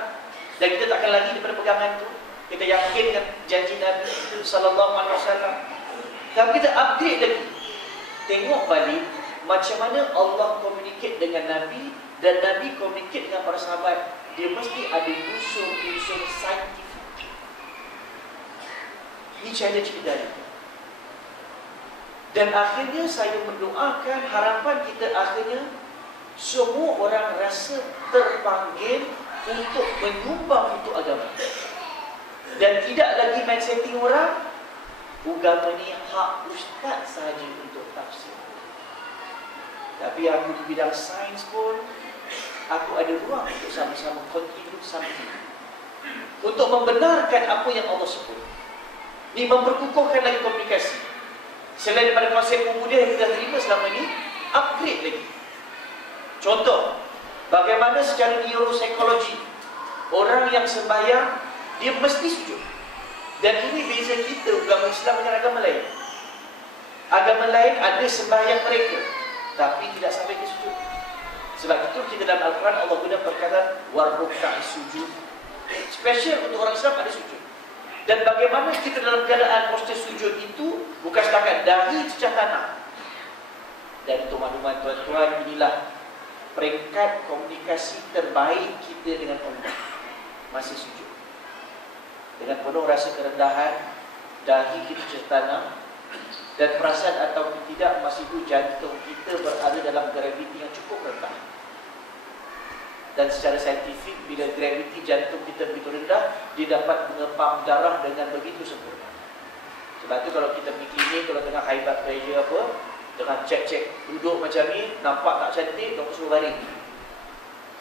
Dan kita takkan lagi daripada pegangan tu. Kita yakin dengan janji Nabi sallallahu alaihi wasallam. Tapi kita update lagi. Tengok balik macam mana Allah communicate dengan Nabi dan Nabi communicate dengan para sahabat. Dia mesti ada unsur-unsur saintifik. Ini challenge kita ni. Dan akhirnya saya mendoakan, harapan kita akhirnya semua orang rasa terpanggil untuk menyumbang untuk agama. Dan tidak lagi main setting orang, agama ni hak ustaz sahaja untuk tafsir. Tapi aku di bidang sains pun, aku ada ruang untuk sama-sama contribute something, untuk membenarkan apa yang Allah sebut. Ini memperkukuhkan lagi komunikasi. Selain daripada konsep Ubudiyah yang kita terima selama ini, upgrade lagi. Contoh, bagaimana secara neuropsikologi orang yang sembahyang dia mesti sujud. Dan ini beza kita agama Islam dengan agama lain. Agama lain ada sembahyang mereka, tapi tidak sampai ke sujud. Sebab itu kita dalam Al-Quran Allah guna perkataan warruka'i sujud. Special untuk orang Islam ada sujud. Dan bagaimana kita dalam keadaan postur sujud itu bukan setakat dahi cecah tanah. Dan untuk makluman tuan-tuan, inilah peringkat komunikasi terbaik kita dengan Allah, masih sujud. Dengan penuh rasa kerendahan, dahi kita cecah tanah, dan perasaan atau tidak masih itu jantung kita berada dalam graviti yang cukup rendah. Dan secara saintifik, bila graviti jantung kita begitu rendah, dia dapat mengepam darah dengan begitu sempurna. Sebab tu kalau kita pergi klinik, kalau tengah high blood pressure apa, tengah cek-cek duduk macam ni, nampak tak cantik, doktor suruh baring.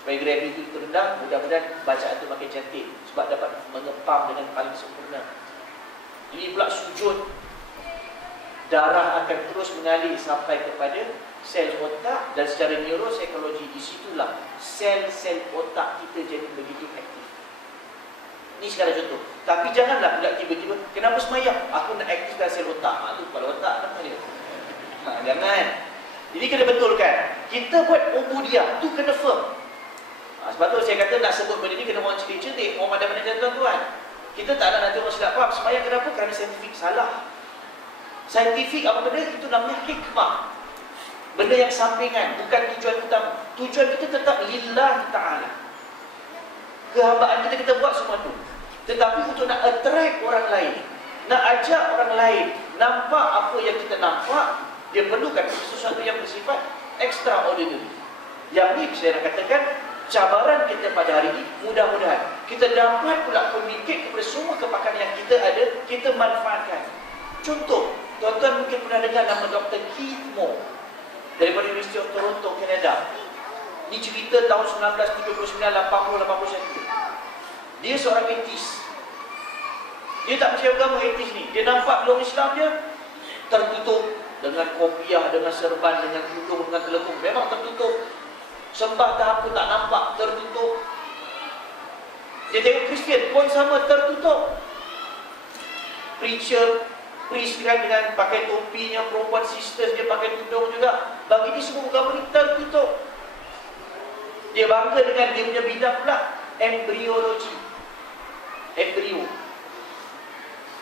Supaya graviti itu rendah, mudah-mudahan bacaan tu makin cantik, sebab dapat mengepam dengan paling sempurna. Ini pula sujud, darah akan terus mengalir sampai kepada sel otak, dan secara neuropsikologi di situlah sel-sel otak kita jadi begitu aktif. Ini sekadar contoh. Tapi janganlah pula tiba-tiba kenapa semayang? Aku nak aktifkan sel otak. Itu kepala otak nama dia. Jangan. Jadi kena betulkan. Kita buat ubudiyah tu kena firm. Sebab tu saya kata nak sebut benda ni kena orang cerdik-cerdik, orang pandai-pandai tuan-tuan. Kita tak nak nanti orang silap faham. Semayang kenapa? Kerana saintifik salah. Saintifik apa benda? Itu namanya hikmah. Benda yang sampingan, bukan tujuan utama. Tujuan kita tetap lillahi ta'ala. Kehambaan kita buat semua tu. Tetapi untuk nak attract orang lain, nak ajak orang lain nampak apa yang kita nampak, dia perlukan sesuatu yang bersifat extraordinary. Yang ni saya nak katakan, cabaran kita pada hari ini, mudah-mudahan kita dapat pula communicate kepada semua kepakaran yang kita ada, kita manfaatkan. Contoh, tuan-tuan mungkin pernah dengar nama Dr. Keith Moore daripada University of Toronto, Canada. Ini cerita tahun 1979, 80, 81. Dia seorang ateis. Dia tak percaya agama ateis ni. Dia nampak orang Islam dia tertutup dengan kopiah, dengan serban, dengan tudung, dengan telekung. Memang tertutup. Sembah tahap pun tak nampak, tertutup. Dia tengok Kristian pun sama, tertutup. Preacher, priest kan dengan pakai topinya, perempuan sisters dia pakai tudung juga. Bagi dia semua agama ni tertutup. Dia bangga dengan dia punya bidang pula, embryologi, embrio.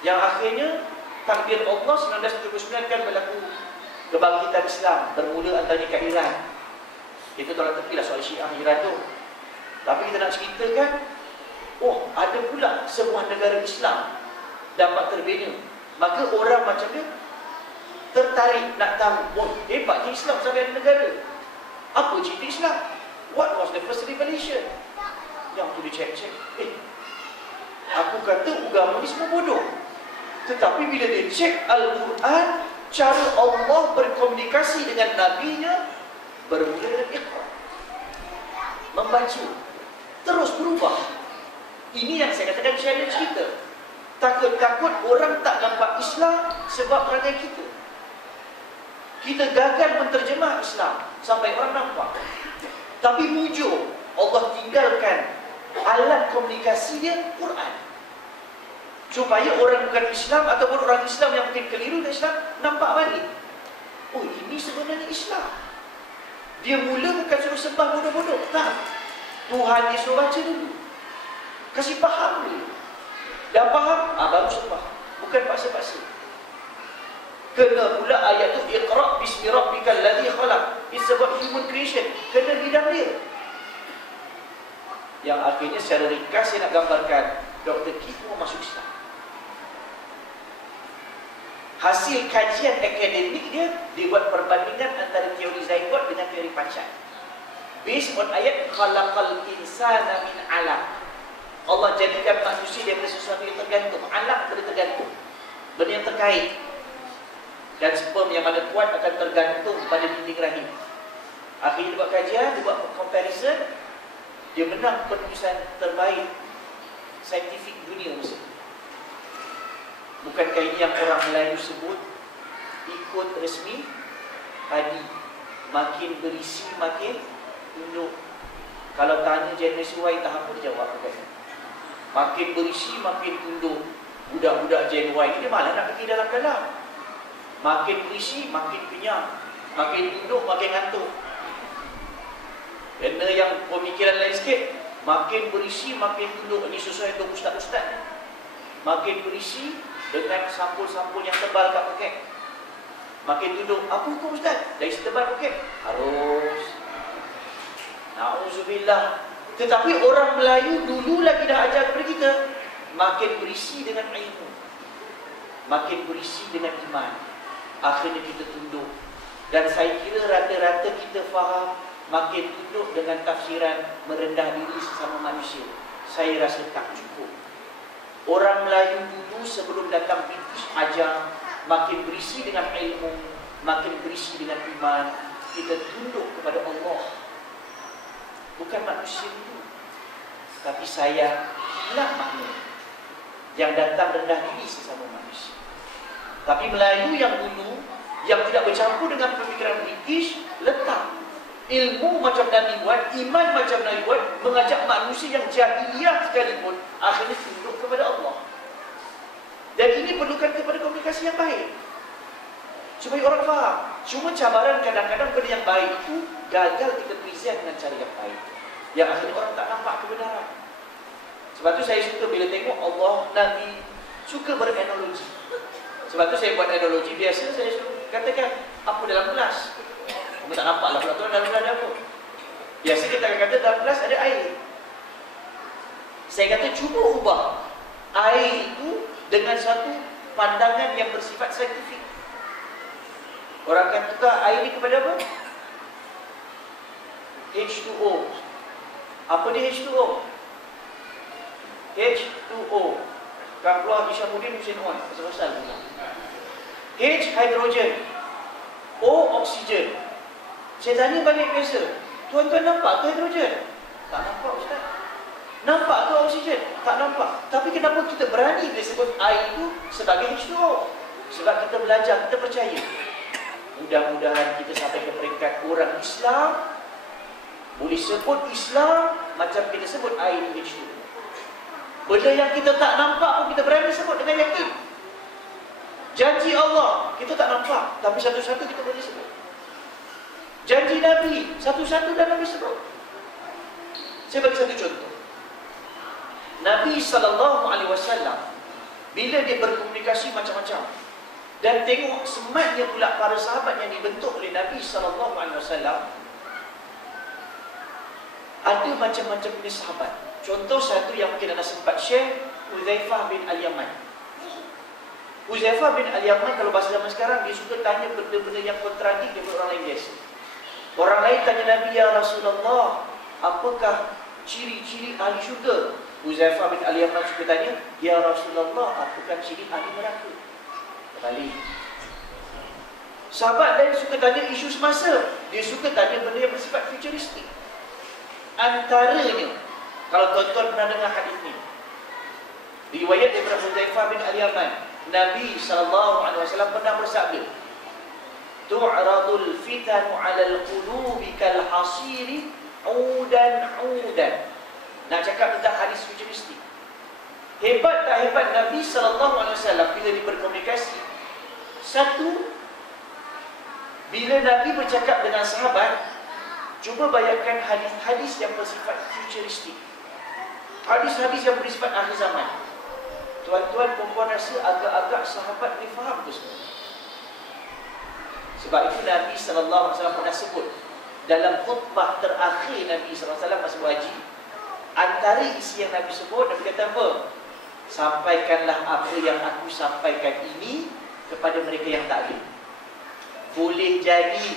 Yang akhirnya takdir Allah 1979 kan berlaku kebangkitan Islam, bermula antaranya kat Iran. Itu tolak tepilah soal Syiah Iran tu. Tapi kita nak ceritakan, oh ada pula sebuah negara Islam dapat terbina. Maka orang macam dia tertarik nak tahu, oh hebatnya Islam sampai ada negara. Apa cerita Islam? What was the first revelation? Yang tu dia cek-cek. Aku kata agama ni semua bodoh. Tetapi bila dia cek Al-Quran, cara Allah berkomunikasi dengan Nabi-Nya bermula dengan Iqra, membaca, terus berubah. Ini yang saya katakan challenge kita. Takut-takut orang tak nampak Islam sebab perangai kita. Kita gagal menterjemah Islam sampai orang nampak. Tapi mujur Allah tinggalkan alat komunikasi dia, Quran, supaya orang bukan Islam ataupun orang Islam yang mungkin keliru dengan Islam nampak balik. Oh, ini sebenarnya Islam. Dia mula bukan suruh sembah bodoh-bodoh. Tak. Tuhan dia suruh baca dulu, kasih faham dulu. Dah faham, baru sembah. Bukan paksa-paksa. Kena pula ayat tu, Iqra' bismi rabbikal ladzi khalaq. It's about human creation. Kena bidang dia. Yang akhirnya secara ringkas saya nak gambarkan, Dr. Keith Moore masuk Islam. Hasil kajian akademik dia, dia buat perbandingan antara teori zygote dengan teori pancat. Based on ayat khalaqal insana min 'alaq. Allah jadikan manusia daripada sesuatu yang tergantung. Alaq bertergantung, benda yang terkait. Dan sperm yang mana kuat akan tergantung pada dinding rahim. Akhirnya dia buat kajian, dia buat comparison. Dia menang penulisan terbaik saintifik dunia masa itu. Bukankah ini yang orang Melayu sebut ikut resmi padi, makin berisi makin tunduk. Kalau tanya generasi Y tak apa dia jawab bukan. Makin berisi makin tunduk. Budak-budak Gen Y ni dia malah nak pergi dalam-dalam. Makin berisi, makin kenyang. Makin duduk, makin ngantuk. Benda yang pemikiran lain sikit, makin berisi, makin duduk. Ini sesuai untuk ustaz-ustaz. Makin berisi dengan sampul-sampul yang tebal kat poket. Makin duduk, apa hukum ustaz? Dari setebal poket harus. Na'udzubillah. Tetapi orang Melayu dulu lagi dah ajar kepada kita, makin berisi dengan ilmu, makin berisi dengan iman, akhirnya kita tunduk. Dan saya kira rata-rata kita faham, makin tunduk dengan tafsiran merendah diri sesama manusia. Saya rasa tak cukup. Orang Melayu dulu sebelum datang British ajar, makin berisi dengan ilmu, makin berisi dengan iman, kita tunduk kepada Allah. Bukan manusia dulu, tapi saya lah makhluk yang datang rendah diri sesama manusia. Tapi Melayu yang dulu, yang tidak bercampur dengan pemikiran British, letak ilmu macam Nabi buat, iman macam Nabi buat, mengajak manusia yang jahiliyah sekalipun akhirnya tunduk kepada Allah. Dan ini perlukan kepada komunikasi yang baik, supaya orang faham. Cuma cabaran kadang-kadang benda yang baik itu gagal kita present dengan cara yang baik, yang akhirnya orang tak nampak kebenaran. Sebab tu saya suka bila tengok Allah, Nabi suka beranalogi. Sebab tu saya buat analogi. Biasa saya katakan apa dalam gelas. Kamu tak nampak lah pula dalam gelas ada apa. Biasa kita akan kata dalam gelas ada air. Saya kata cuba ubah air itu dengan satu pandangan yang bersifat saintifik. Orang akan tukar air ni kepada apa? H2O. Apa dia H2O? H2O. Kan keluar Isyamuddin Hussein On pasal-pasal. H hidrogen, O oksigen. Saya tanya balik biasa, tuan-tuan nampak ke hidrogen? Tak nampak ustaz. Nampak ke oksigen? Tak nampak. Tapi kenapa kita berani disebut air itu sebagai H2O? Sebab kita belajar, kita percaya. Mudah-mudahan kita sampai ke peringkat orang Islam boleh sebut Islam macam kita sebut air di H2O. Benda yang kita tak nampak pun kita berani sebut dengan yakin. Janji Allah kita tak nampak, tapi satu-satu kita boleh sebut. Janji Nabi satu-satu dan Nabi sebut. Saya bagi satu contoh. Nabi SAW bila dia berkomunikasi macam-macam, dan tengok sematnya pula para sahabat yang dibentuk oleh Nabi SAW, ada macam-macam jenis sahabat. Contoh satu yang mungkin anda sempat share, Huzaifah bin Al-Yaman. Huzaifah bin Al-Yaman kalau bahasa zaman sekarang, dia suka tanya benda-benda yang kontradik daripada orang lain biasa. Orang lain tanya Nabi, ya Rasulullah, apakah ciri-ciri ahli syurga? Huzaifah bin Al-Yaman suka tanya, ya Rasulullah, apakah ciri ahli neraka? Kembali. Sahabat lain suka tanya isu semasa. Dia suka tanya benda yang bersifat futuristik. Antaranya, kalau tuan-tuan pernah dengar hadis ini, riwayat daripada Huzaifah bin Al-Yaman, Nabi SAW pernah bersabda, tu'radul fitanu 'alal qulubi kal hasiri 'udan. Nak cakap tentang hadis futuristik. Hebat tak hebat Nabi SAW bila dia berkomunikasi? Satu, bila Nabi bercakap dengan sahabat, cuba bayangkan hadis-hadis yang bersifat futuristik, hadis-hadis yang bersifat akhir zaman. Tuan-tuan perempuan rasa agak-agak sahabat ni faham tu semua. Sebab itu Nabi SAW pernah sebut dalam khutbah terakhir Nabi SAW masa haji, antara isi yang Nabi sebut, Nabi kata apa? Sampaikanlah apa yang aku sampaikan ini kepada mereka yang tak ada. Boleh jadi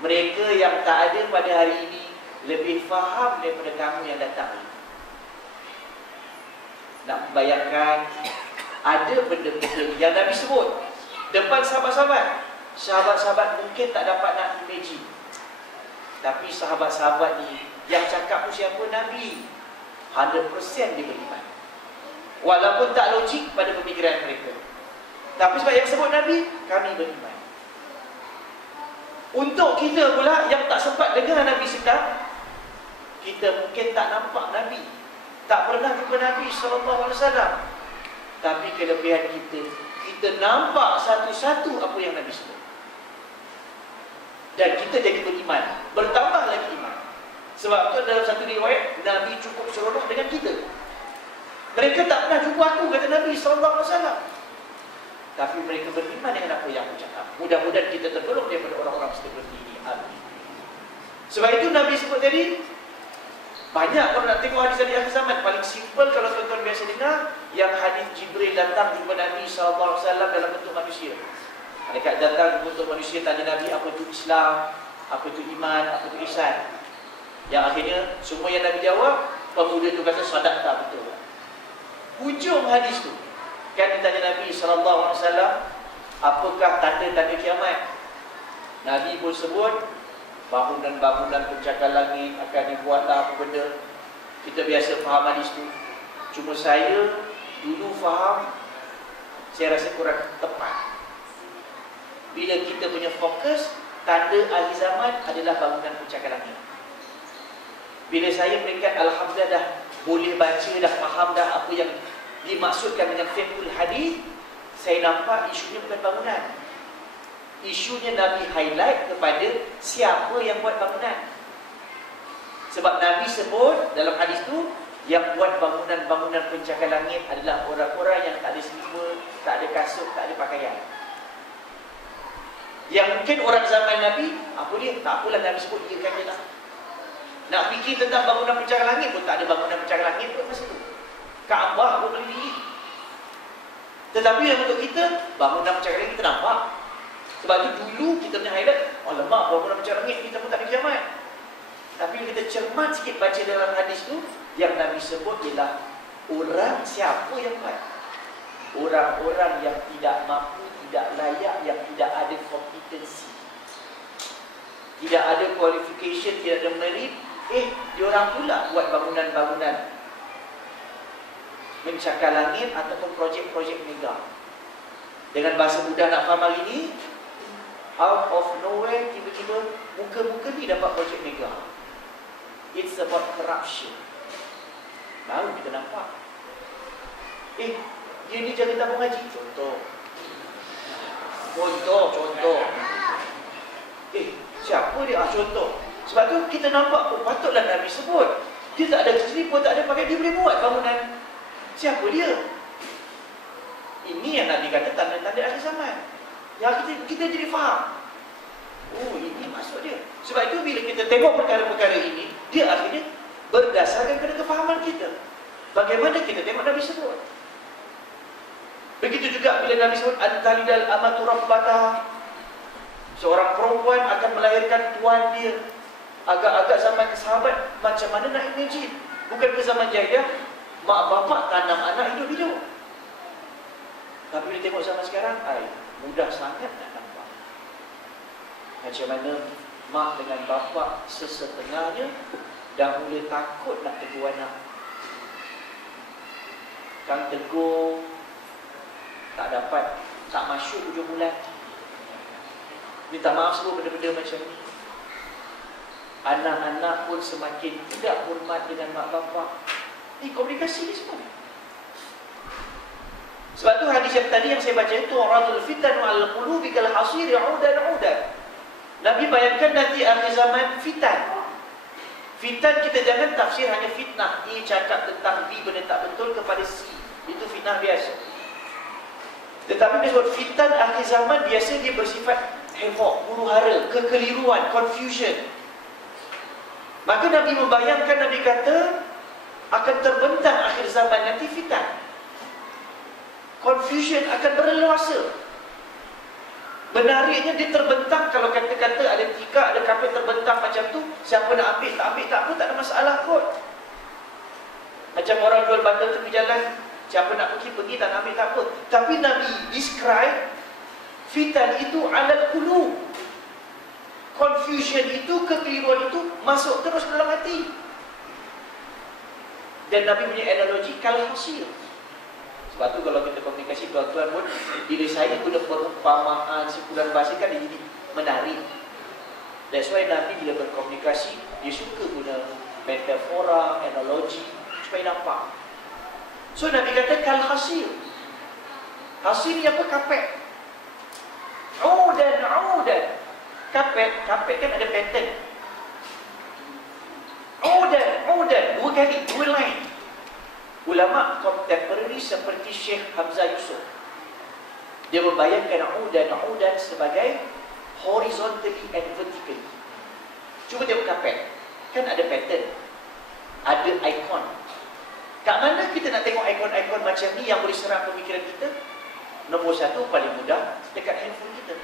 mereka yang tak ada pada hari ini lebih faham daripada kamu yang datang ini. Nak bayangkan, ada benda-benda yang Nabi sebut depan sahabat-sahabat. Sahabat-sahabat mungkin tak dapat nak imagine. Tapi sahabat-sahabat ni yang cakap tu siapa? Nabi. 100% dia beriman. Walaupun tak logik pada pemikiran mereka, tapi sebab yang sebut Nabi, kami beriman. Untuk kita pula yang tak sempat dengar Nabi sekar, kita mungkin tak nampak Nabi, tak pernah jumpa Nabi SAW, tapi kelebihan kita, kita nampak satu-satu apa yang Nabi sebut. Dan kita jadi beriman, bertambah lagi iman. Sebab tu dalam satu riwayat, Nabi cukup seronok dengan kita. Mereka tak pernah jumpa aku, kata Nabi SAW. Tapi mereka beriman dengan apa yang aku cakap. Mudah-mudahan kita tergolong daripada orang-orang seperti ini. Amin. Sebab itu Nabi sebut tadi, banyak kalau nak tengok hadis dari akhir zaman. Paling simple kalau tuan-tuan biasa dengar, yang hadis Jibril datang jumpa Nabi SAW dalam bentuk manusia. Mereka datang jumpa bentuk manusia, tanya Nabi apa itu Islam, apa itu iman, apa itu ihsan. Yang akhirnya semua yang Nabi jawab, pemuda itu kata sadaqta, betul. Hujung hadis tu kan ditanya Nabi SAW, apakah tanda-tanda kiamat? Nabi pun sebut bangunan-bangunan pencakar langit akan dibuatlah apa benda. Kita biasa faham hadis tu. Cuma saya dulu faham, saya rasa kurang tepat. Bila kita punya fokus, tanda akhir zaman adalah bangunan pencakar langit. Bila saya peringkat alhamdulillah dah boleh baca, dah faham dah apa yang dimaksudkan dengan fiqhul hadis, saya nampak isunya bukan bangunan. Isunya Nabi highlight kepada siapa yang buat bangunan. Sebab Nabi sebut dalam hadis tu, yang buat bangunan-bangunan pencakar langit adalah orang-orang yang tak ada selimut, tak ada kasut, tak ada pakaian. Yang mungkin orang zaman Nabi, apa dia? Tak apalah Nabi sebut, dia kata lah. Nak fikir tentang bangunan pencakar langit pun tak ada bangunan pencakar langit pun masa tu. Kaabah pun berdiri. Tetapi yang untuk kita, bangunan pencakar langit kita nampak. Sebab tu dulu kita punya highlight, alamak bangunan pencakar langit kita pun tak ada kiamat. Tapi bila kita cermat sikit baca dalam hadis tu, yang Nabi sebut ialah orang siapa yang buat? Orang-orang yang tidak mampu, tidak layak, yang tidak ada kompetensi, tidak ada qualification, tidak ada merit. Diorang pula buat bangunan-bangunan mencakar langit ataupun projek-projek mega. Dengan bahasa mudah nak faham hari ni, out of nowhere tiba-tiba muka-muka ni dapat projek mega. It's about corruption. Baru kita nampak. Dia ni jaga tabung haji. Contoh. Siapa dia? Contoh. Sebab tu kita nampak, patutlah Nabi sebut. Dia tak ada seliput, tak ada pakai, dia boleh buat bangunan. Siapa dia? Ini yang Nabi kata tanda-tanda akhir zaman. Yang kita jadi faham. Oh, ini maksud dia. Sebab itu bila kita tengok perkara-perkara ini, dia akhirnya berdasarkan pada kefahaman kita. Bagaimana kita tengok Nabi sebut. Begitu juga bila Nabi sebut An-talidal amatu rabbata, seorang perempuan akan melahirkan tuan dia. Agak-agak zaman sahabat, macam mana nak imagine? Bukan ke zaman jahiliah, mak bapak tanam anak hidup-hidup. Tapi bila tengok zaman sekarang, mudah sangat nak nampak. Macam mana mak dengan bapak sesetengahnya dah mula takut nak tegur anak. Kan tegur, tak dapat, tak masuk hujung bulan, minta maaf semua benda-benda macam ni. Anak-anak pun semakin tidak hormat dengan mak bapak. Komunikasi ni semua. Sebab tu hadis yang tadi yang saya baca itu, Radul fitan wal qulubi kal hasir yaudan. Nabi bayangkan nanti akhir zaman fitan. Fitan kita jangan tafsir hanya fitnah. Cakap tentang B benda tak betul kepada C. Itu fitnah biasa. Tetapi dia sebut fitan akhir zaman biasa dia bersifat havoc, huru-hara, kekeliruan, confusion. Maka Nabi membayangkan, Nabi kata akan terbentang akhir zaman nanti fitan. Confusion akan berleluasa. Benarnya dia terbentang. Kalau kata-kata ada tikar, ada kapit terbentang macam tu, siapa nak ambil, tak ambil, tak apa, tak ada masalah kot. Macam orang jual bandar tepi jalan, siapa nak pergi, tak nak ambil, tak apa. Tapi Nabi describe fitan itu alal qulub. Confusion itu, kekeliruan itu masuk terus dalam hati. Dan Nabi punya analogi kal hasir. Sebab tu kalau kita komunikasi tuan-tuan pun, bila saya guna perumpamaan sikulan bahasa kan dia jadi menarik. That's why Nabi bila berkomunikasi, dia suka guna metafora, analogi supaya nampak. So Nabi kata kal hasir. Hasilnya apa? Kapet. Udan. Kapet kan ada pattern. Udan. 2 kali, 2 line. Ulama contemporary seperti Syekh Hamzah Yusuf, dia membayangkan udan sebagai horizontally and vertically. Cuba tengok kapet. Kan ada pattern, ada ikon. Kat mana kita nak tengok ikon-ikon macam ni yang boleh serang pemikiran kita? Nombor 1 paling mudah, dekat handphone kita.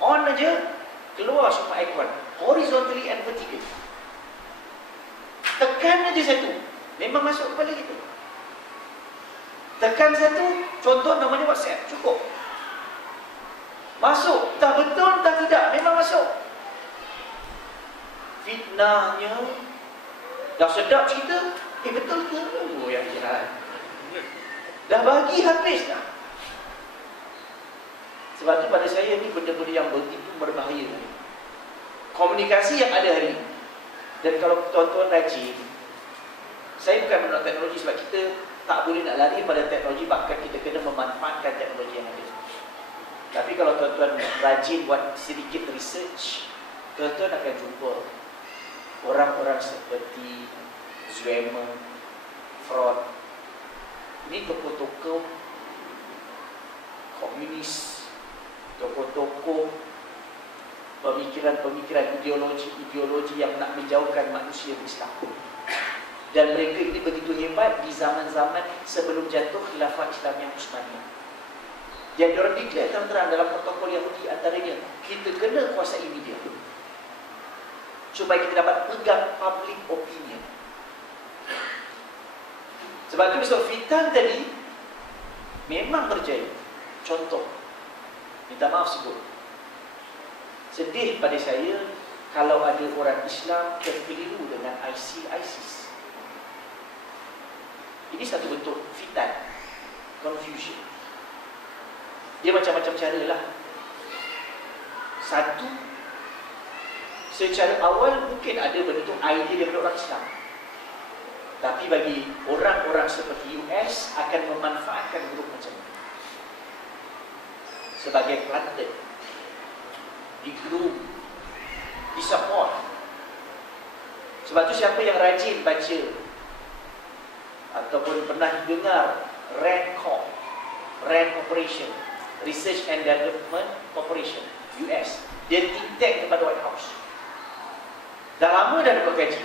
On aja, keluar semua ikon, horizontally and vertically. Tekan aja satu, memang masuk kepala kita. Tekan satu, contoh namanya WhatsApp, cukup. Masuk, entah betul entah tidak, memang masuk. Fitnahnya dah sedap cerita, betul ke? Oh yang jahat. Dah bagi habis dah. Sebab tu pada saya ni benda-benda yang begitu berbahaya. Komunikasi yang ada hari ini. Dan kalau tuan-tuan rajin, saya bukan menolak teknologi sebab kita tak boleh nak lari pada teknologi, bahkan kita kena memanfaatkan teknologi yang ada. Tapi kalau tuan-tuan rajin buat sedikit research, tuan-tuan akan jumpa orang-orang seperti Zwemer, Freud. Ini tokoh-tokoh komunis, tokoh-tokoh pemikiran-pemikiran ideologi yang nak menjauhkan manusia Islam. Dan mereka ini begitu hebat di zaman-zaman sebelum jatuh khilafah Islam yang Utsmaniyah. Yang diorang declare terang-terang dalam protokol Yahudi antaranya, kita kena kuasai media supaya kita dapat pegang public opinion. Sebab tu besok fitan tadi memang berjaya. Contoh, minta maaf sebut, sedih pada saya kalau ada orang Islam terkeliru dengan ISIS. Ini satu bentuk fitan, confusion. Dia macam-macam cara lah. Satu, secara awal mungkin ada bentuk idea daripada orang Islam, tapi bagi orang-orang seperti US akan memanfaatkan grup macam ini sebagai planted, di-groom, di-support. Sebab tu siapa yang rajin baca ataupun pernah dengar RAND Corporation, Research and Development Corporation, US, dia think tank kepada White House. Dah lama dah dapat kaji.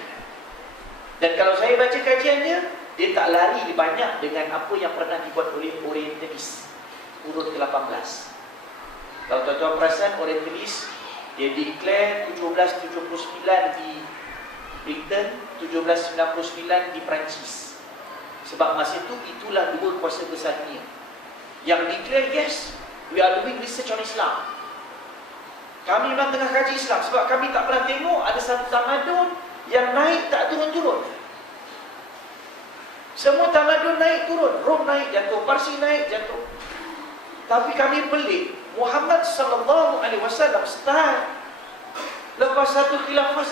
Dan kalau saya baca kajiannya, dia tak lari banyak dengan apa yang pernah dibuat oleh Orientalis, urut ke-18. Kalau tuan-tuan perasan, Orientalis dia declare 1779 di Britain, 1799 di Perancis. Sebab masa itu itulah dua kuasa besar dunia yang declare, yes, we are doing research on Islam. Kami memang tengah kaji Islam sebab kami tak pernah tengok ada satu tamadun yang naik tak turun-turun. Semua tamadun naik turun, Rom naik jatuh, Parsi naik jatuh. Tapi kami pelik, Muhammad sallallahu alaihi wasallam start lepas satu khilafah,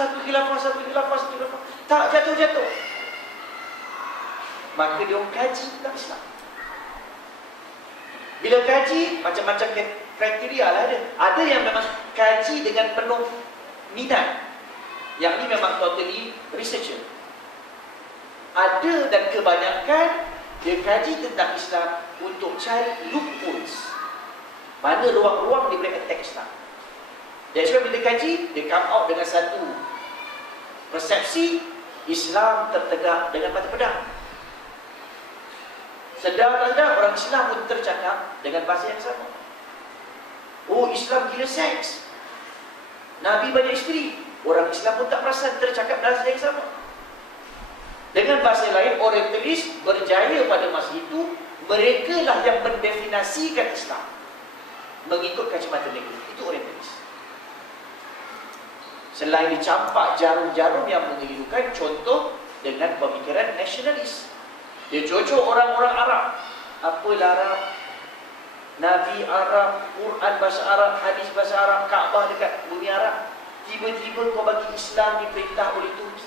tak jatuh-jatuh. Maka dia orang kaji tentang Islam. Bila kaji, macam-macam kriteria lah ada. Ada yang memang kaji dengan penuh minat, yang ni memang totally researcher. Ada dan kebanyakan dia kaji tentang Islam untuk cari loopholes, mana ruang-ruang dia boleh attack Islam. Jadi sebab bila kaji, dia come out dengan satu persepsi Islam tertegak dengan mata pedang. Sedar-sedar orang Islam pun tercakap dengan bahasa yang sama. Oh, Islam gila seks, Nabi banyak isteri. Orang Islam pun tak perasan, tercakap bahasa yang sama. Dengan bahasa lain, Orientalis berjaya pada masa itu. Mereka lah yang mendefinisikan Islam mengikut kacamata mereka. Itu Orientalis. Selain dicampak jarum-jarum yang mengelirukan, contoh dengan pemikiran nasionalis. Dia cocok orang-orang Arab. Apalah Arab, Nabi Arab, Quran bahasa Arab, hadis bahasa Arab, Kaabah dekat bumi Arab. Tiba-tiba kau bagi Islam diperintah oleh Turki.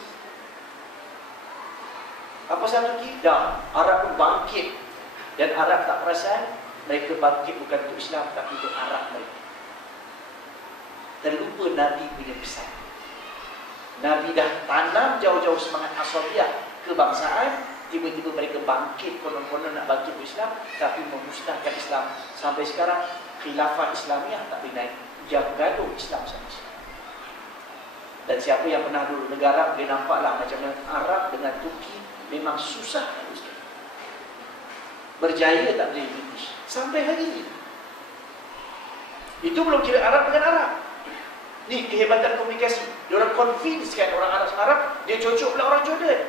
Apa sahaja Turki? Dah, Arab pun bangkit Dan Arab tak perasan, mereka bangkit bukan untuk Islam, tapi untuk Arab mereka. Terlupa Nabi punya pesan. Nabi dah tanam jauh-jauh semangat asabiyah kebangsaan, tiba-tiba mereka bangkit, konon-konon nak bangkit Islam, tapi memusnahkan Islam. Sampai sekarang khilafah Islamiah tak boleh naik, jauh gaduh Islam sama Islam. Dan siapa yang pernah duduk negara, boleh nampaklah macam mana Arab dengan Turki memang susah. Berjaya tak boleh British sampai hari ini. Itu belum kira Arab dengan Arab. Ni kehebatan komunikasi. Diorang convince kan orang Arab sama Arab, dia cocok pula orang Jordan.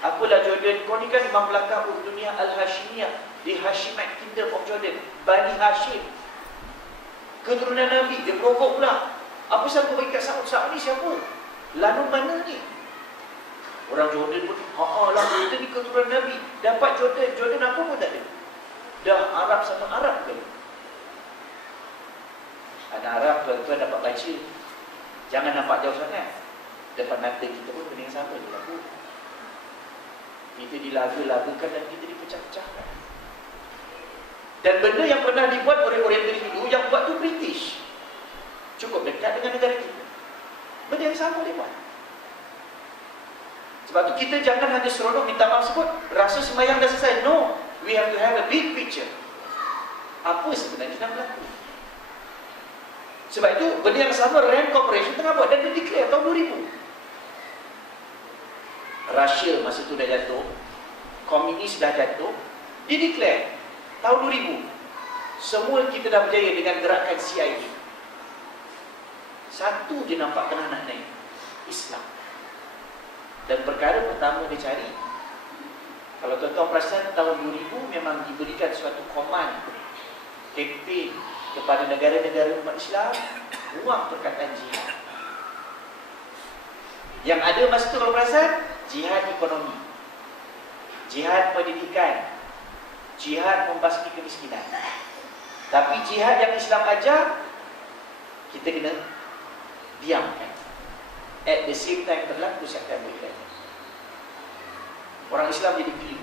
Apalah Jordan? Kau ni kan mamlakah dunia Al-Hashimiyah, di Hashimite Kingdom of Jordan, Bani Hashim, keturunan Nabi. Dia provok pula. Apa sanggup bagi kat Saud? Saud ni siapa? Lalu mana ni? Orang Jordan pun, lah kita ni keturunan Nabi. Dapat Jordan, Jordan apa pun tak ada. Dah Arab sama Arab ke? Anak Arab tuan-tuan dapat baca. Jangan nampak jauh sangat. Depan mata kita pun benda yang sama berlaku. Kita dilaga-lagakan dan kita dipecah-pecahkan. Dan benda yang pernah dibuat oleh Orientalis dulu, yang buat tu British. Cukup dekat dengan negara kita. Benda yang sama dia buat. Sebab tu kita jangan hanya seronok minta maaf sebut rasa sembahyang dah selesai. No, we have to have a big picture. Apa sebenarnya sedang berlaku? Sebab itu benda yang sama Rand Corporation tengah buat dan dia declare tahun 2000. Russia masa tu dah jatuh, komunis dah jatuh, dia declare tahun 2000 semua kita dah berjaya dengan gerakan CIA. Satu je nampak tengah nak naik, Islam. Dan perkara pertama dia cari, kalau tuan-tuan perasan tahun 2000 memang diberikan suatu command, kempen kepada negara-negara umat Islam, buang perkataan jihad. Yang ada masa tu kalau perasan, jihad ekonomi, jihad pendidikan, jihad membasmi kemiskinan. Tapi jihad yang Islam ajar, kita kena diamkan. At the same time berlaku September 11. Orang Islam jadi keliru.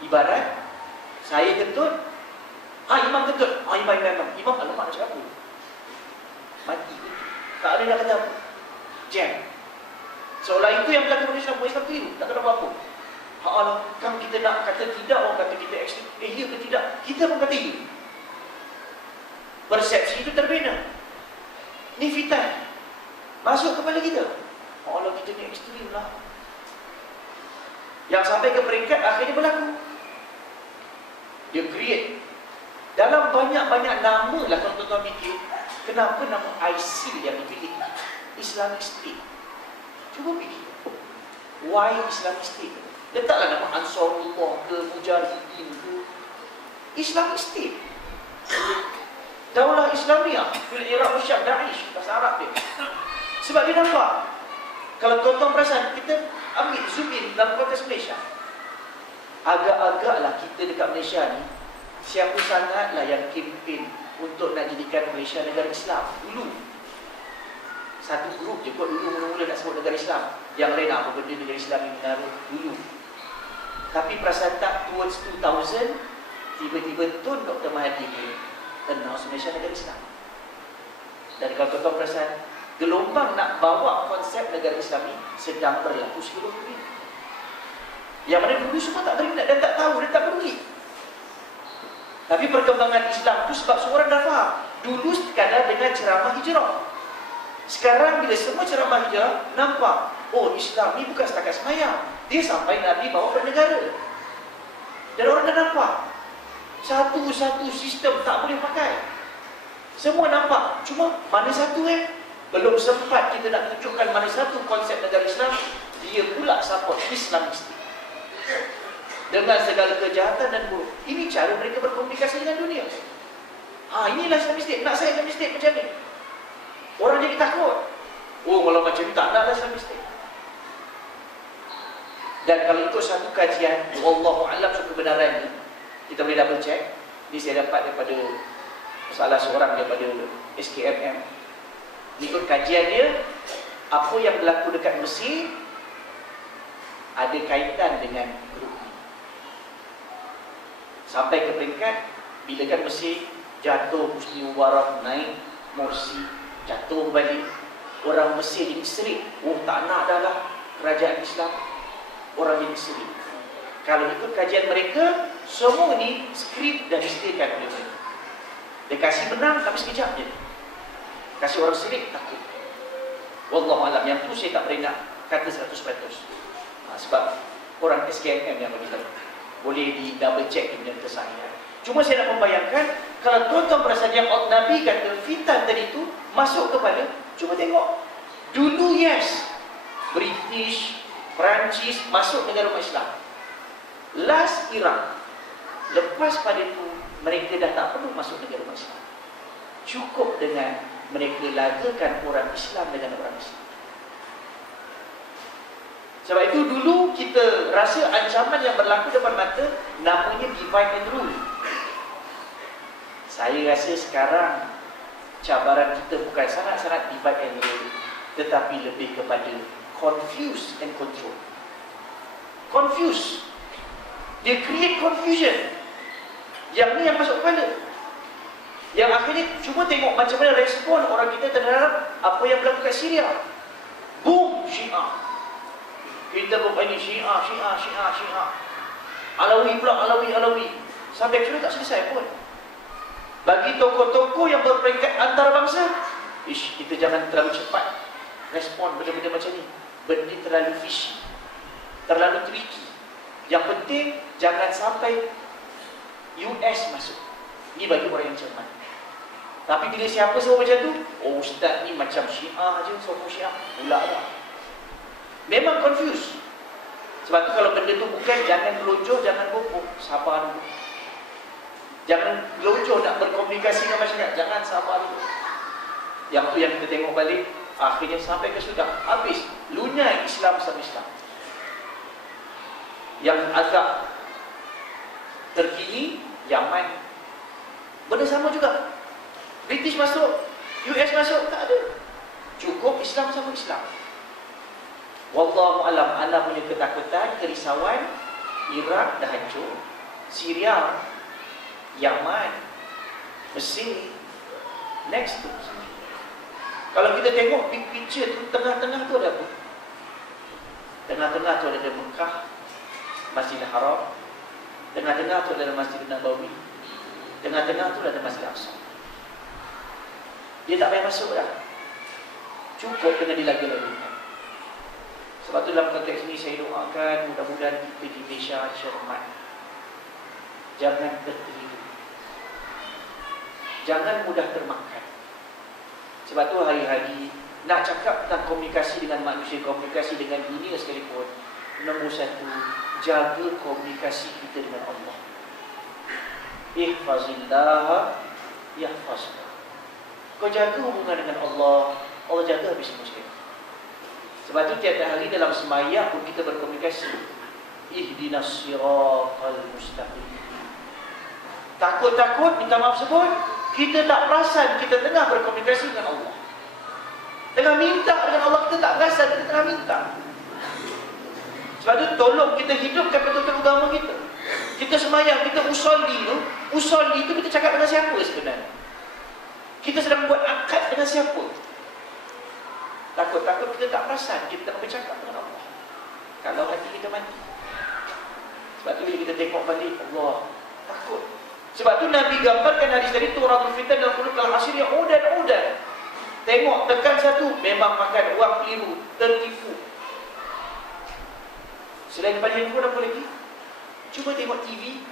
Ibarat saya kentut, imam kentut, imam alamak nak cakap apa? Mati. Tak ada nak kata apa. Jam. Seolah itu yang berlaku pada Islam. Islam keliru, tak kena apa-apa. Kan kita nak kata tidak, orang kata kita ekstrim. Ya ke tidak? Kita pun kata ya. Persepsi itu terbina. Ni fitan masuk kepala kita. Allah, kita ni ekstrim lah. Yang sampai ke peringkat akhirnya berlaku. Dia create dalam banyak-banyak nama lah. Kalau tuan-tuan fikir, kenapa nama ISIL yang dipilih? Islamic State. Cuba fikir, why Islamic State? Letaklah nama Ansarullah ke, Mujahidin ke, Islamic State. Daulah Islamiah fil Iraq Syam, Daesh bahasa Arab dia. Sebab dia nampak, kalau tuan-tuan perasan, kita ambil zoom in dalam konteks Malaysia, agak-agaklah kita dekat Malaysia ni, siapa sangatlah yang kempen untuk nak jadikan Malaysia negara Islam dulu. Satu grup je kot dulu mula-mula nak sebut negara Islam, yang lain apa benda negara Islam ini menaruh dulu. Tapi perasan tak, towards 2000 tiba-tiba Tun Dr. Mahathir announce Malaysia negara Islam. Dan kalau tuan-tuan perasan, gelombang nak bawa konsep negara Islam ini sedang berlaku sebelum ini. Yang mana dulu semua tak berminat dan tak tahu dan tak peduli. Tapi perkembangan Islam itu sebab semua orang dah faham. Dulu sekadar dengan ceramah hijrah. Sekarang bila semua ceramah hijrah, nampak, oh Islam ni bukan setakat semayang, dia sampai Nabi bawa bernegara. Dan orang dah nampak, satu-satu sistem tak boleh pakai. Semua nampak, cuma mana satu belum sempat kita nak tunjukkan mana satu konsep negara Islam, dia pula support Islamic State dengan segala kejahatan dan buruk. Ini cara mereka berkomunikasi dengan dunia. Inilah Islamic State. Nak saya Islamic State macam ni, orang jadi takut. Oh, kalau macam ni tak naklah Islamic State. Dan kalau ikut satu kajian, wallahu a'lam kebenaran ni, kita boleh double check. Ini saya dapat daripada salah seorang daripada SKMM. Ikut kajian dia, apa yang berlaku dekat Mesir ada kaitan dengan grup ni. Sampai ke peringkat bila kan Mesir jatuh, Husni Mubarak naik Morsi, jatuh balik, orang Mesir jadi serik. Oh, tak nak dah lah kerajaan Islam, orang jadi serik. Kalau ikut kajian mereka, semua ni skrip dan disediakan oleh mereka. Dia kasih menang tapi sekejap je, kasih orang serik takut. Wallahualam, yang tu saya tak boleh nak kata 100%. Sebab orang SKMM yang beritahu, boleh di double check di bidang kesahihan. Cuma saya nak membayangkan, kalau tuan-tuan perasan yang Nabi kata fitan tadi tu masuk kepada, cuba tengok. Dulu yes, British, Perancis masuk negara umat Islam. Last Iraq. Lepas pada itu, mereka dah tak perlu masuk negara umat Islam. Cukup dengan mereka lagakan orang Islam dengan orang Islam. Sebab itu dulu kita rasa ancaman yang berlaku depan mata namanya divide and rule. Saya rasa sekarang cabaran kita bukan sangat-sangat divide and rule, tetapi lebih kepada confuse and control. Confuse. Dia create confusion. Yang ni yang masuk kepala. Yang akhirnya cuba tengok macam mana respon orang kita terhadap apa yang berlaku kat Syria. Boom, Syiah. Kita pun ini Syiah. Alawi pula, Alawi. Sampai akhirnya tak selesai pun. Bagi tokoh-tokoh yang berperingkat antarabangsa, kita jangan terlalu cepat respon benda-benda macam ni. Benda terlalu fishy, terlalu tricky. Yang penting jangan sampai US masuk. Ni bagi orang yang cermat. Tapi bila siapa semua macam tu, oh ustaz ni macam Syiah je, semua Syiah pula lah. Memang confuse. Sebab tu kalau benda tu bukan, jangan gelojoh, jangan bopok, sabar dulu. Jangan gelojoh nak berkomunikasi dengan masyarakat, jangan sabar dulu. Yang tu yang kita tengok balik, akhirnya sampai ke sudah habis lunyai Islam sama Islam. Yang agak terkini, Yaman benda sama juga. British masuk, US masuk, tak ada. Cukup Islam sama Islam. Wallahu alam, anda punya ketakutan, kerisauan, Iraq dah hancur, Syria, Yaman, Mesir, next tu. Kalau kita tengok big picture tu, tengah-tengah tu ada apa? Tengah-tengah tu ada Mekah, Masjidil Haram. Tengah-tengah tu ada Masjid Nabawi. Tengah-tengah tu ada Masjid Aqsa. Dia tak payah masuk dah. Cukup dengan dilaga-lagakan. Sebab tu dalam konteks ini saya doakan mudah-mudahan kita di Malaysia cermat. Jangan tertipu. Jangan mudah termakan. Sebab tu hari-hari nak cakap tentang komunikasi dengan manusia, komunikasi dengan dunia sekalipun, nombor satu, jaga komunikasi kita dengan Allah. Ihfazillah yahfazka. Kau jaga hubungan dengan Allah, Allah jaga habis semua sekali. Sebab tu tiap hari dalam sembahyang pun kita berkomunikasi. Ihdinas siratal mustaqim. Takut-takut minta maaf sebut, kita tak perasan kita tengah berkomunikasi dengan Allah. Tengah minta dengan Allah, kita tak perasan kita tengah minta. Sebab tu tolong kita hidupkan betul-betul agama kita. Kita sembahyang, kita usolli tu kita cakap dengan siapa sebenarnya? Kita sedang buat akad dengan siapa? Takut-takut kita tak perasan kita tengah bercakap dengan Allah. Kalau hati kita mati. Sebab tu bila kita tengok balik, Allah takut. Sebab tu Nabi gambarkan hadis tadi, Turatul fitan dan khuluqal asyir yang udan. Tengok, tekan satu, memang makan uang keliru, tertipu. Selain daripada handphone apa lagi? Cuba tengok TV.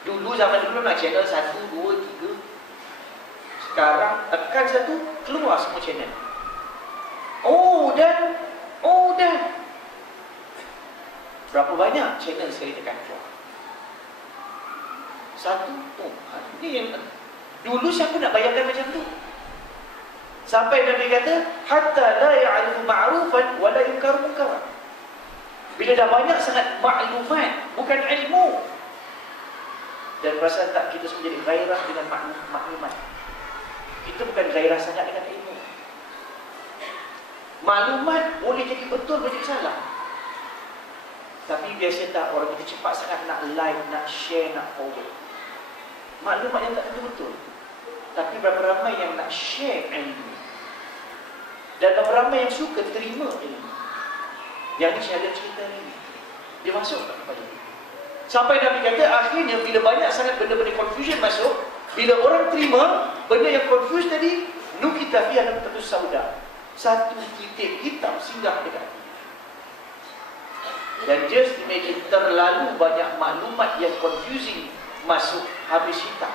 Dulu zaman dulu nak channel 1, 2, 3. Sekarang tekan satu, keluar semua channel. Oh dan berapa banyak channel sekali tekan keluar? Satu. Ini yang dulu siapa nak bayangkan macam tu? Sampai Nabi kata, hatta la ya'rifu ma'rufan wa la yunkaru munkaran. Bila dah banyak sangat maklumat, bukan ilmu. Dan perasaan tak kita semua jadi gairah dengan maklumat. Kita bukan gairah sangat dengan ilmu. Maklumat boleh jadi betul, boleh jadi salah. Tapi biasa tak orang kita cepat sangat nak like, nak share, nak forward. Maklumat yang tak tentu betul. Tapi berapa ramai yang nak share ilmu, dan berapa ramai yang suka terima ilmu. Yang ni saya ada cerita ni, dia masuk kepada dia. Sampai Nabi kata akhirnya bila banyak sangat benda-benda confusion masuk, bila orang terima benda yang confused tadi, nukita fiha nuqtatun sauda, satu titik hitam singgah dekat hati. Dan just imagine, terlalu banyak maklumat yang confusing masuk, habis hitam.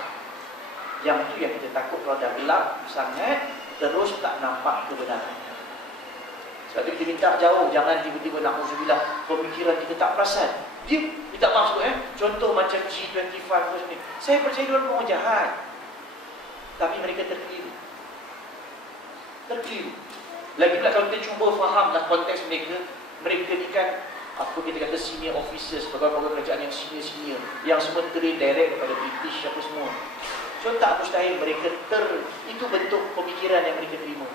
Yang tu yang kita takut kalau dah gelap sangat, terus tak nampak kebenaran. Sebab tu kita minta jauh, jangan tiba-tiba na'udzubillah pemikiran kita tak perasan. Dia tak masuk contoh macam G25 macam ni. Saya percaya dia orang jahat, tapi mereka terkeliru. Lagi pula kalau kita cuba fahamlah konteks mereka. Mereka ni kan apa kita kata senior officers, pegawai-pegawai kerajaan yang senior-senior, yang semua train direct kepada British apa semua. So tak mustahil mereka itu bentuk pemikiran yang mereka terima.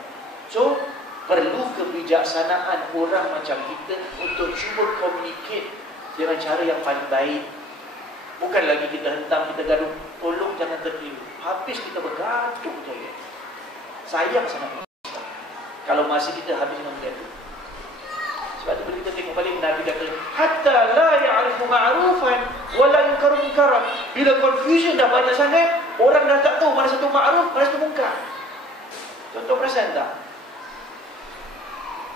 So perlu kebijaksanaan orang macam kita untuk cuba communicate dengan cara yang paling baik. Bukan lagi kita hentam, kita gaduh. Tolong jangan terkeliru. Habis kita bergaduh je. Sayang sangat kalau masa kita habis dengan benda itu. Sebab tu bila kita tengok balik Nabi kata hatta la ya'rifu ma'rufan wa la yunkaru munkaran. Bila confusion dah banyak sangat, orang dah tak tahu mana satu ma'ruf, mana satu munkar. Contoh perasan tak?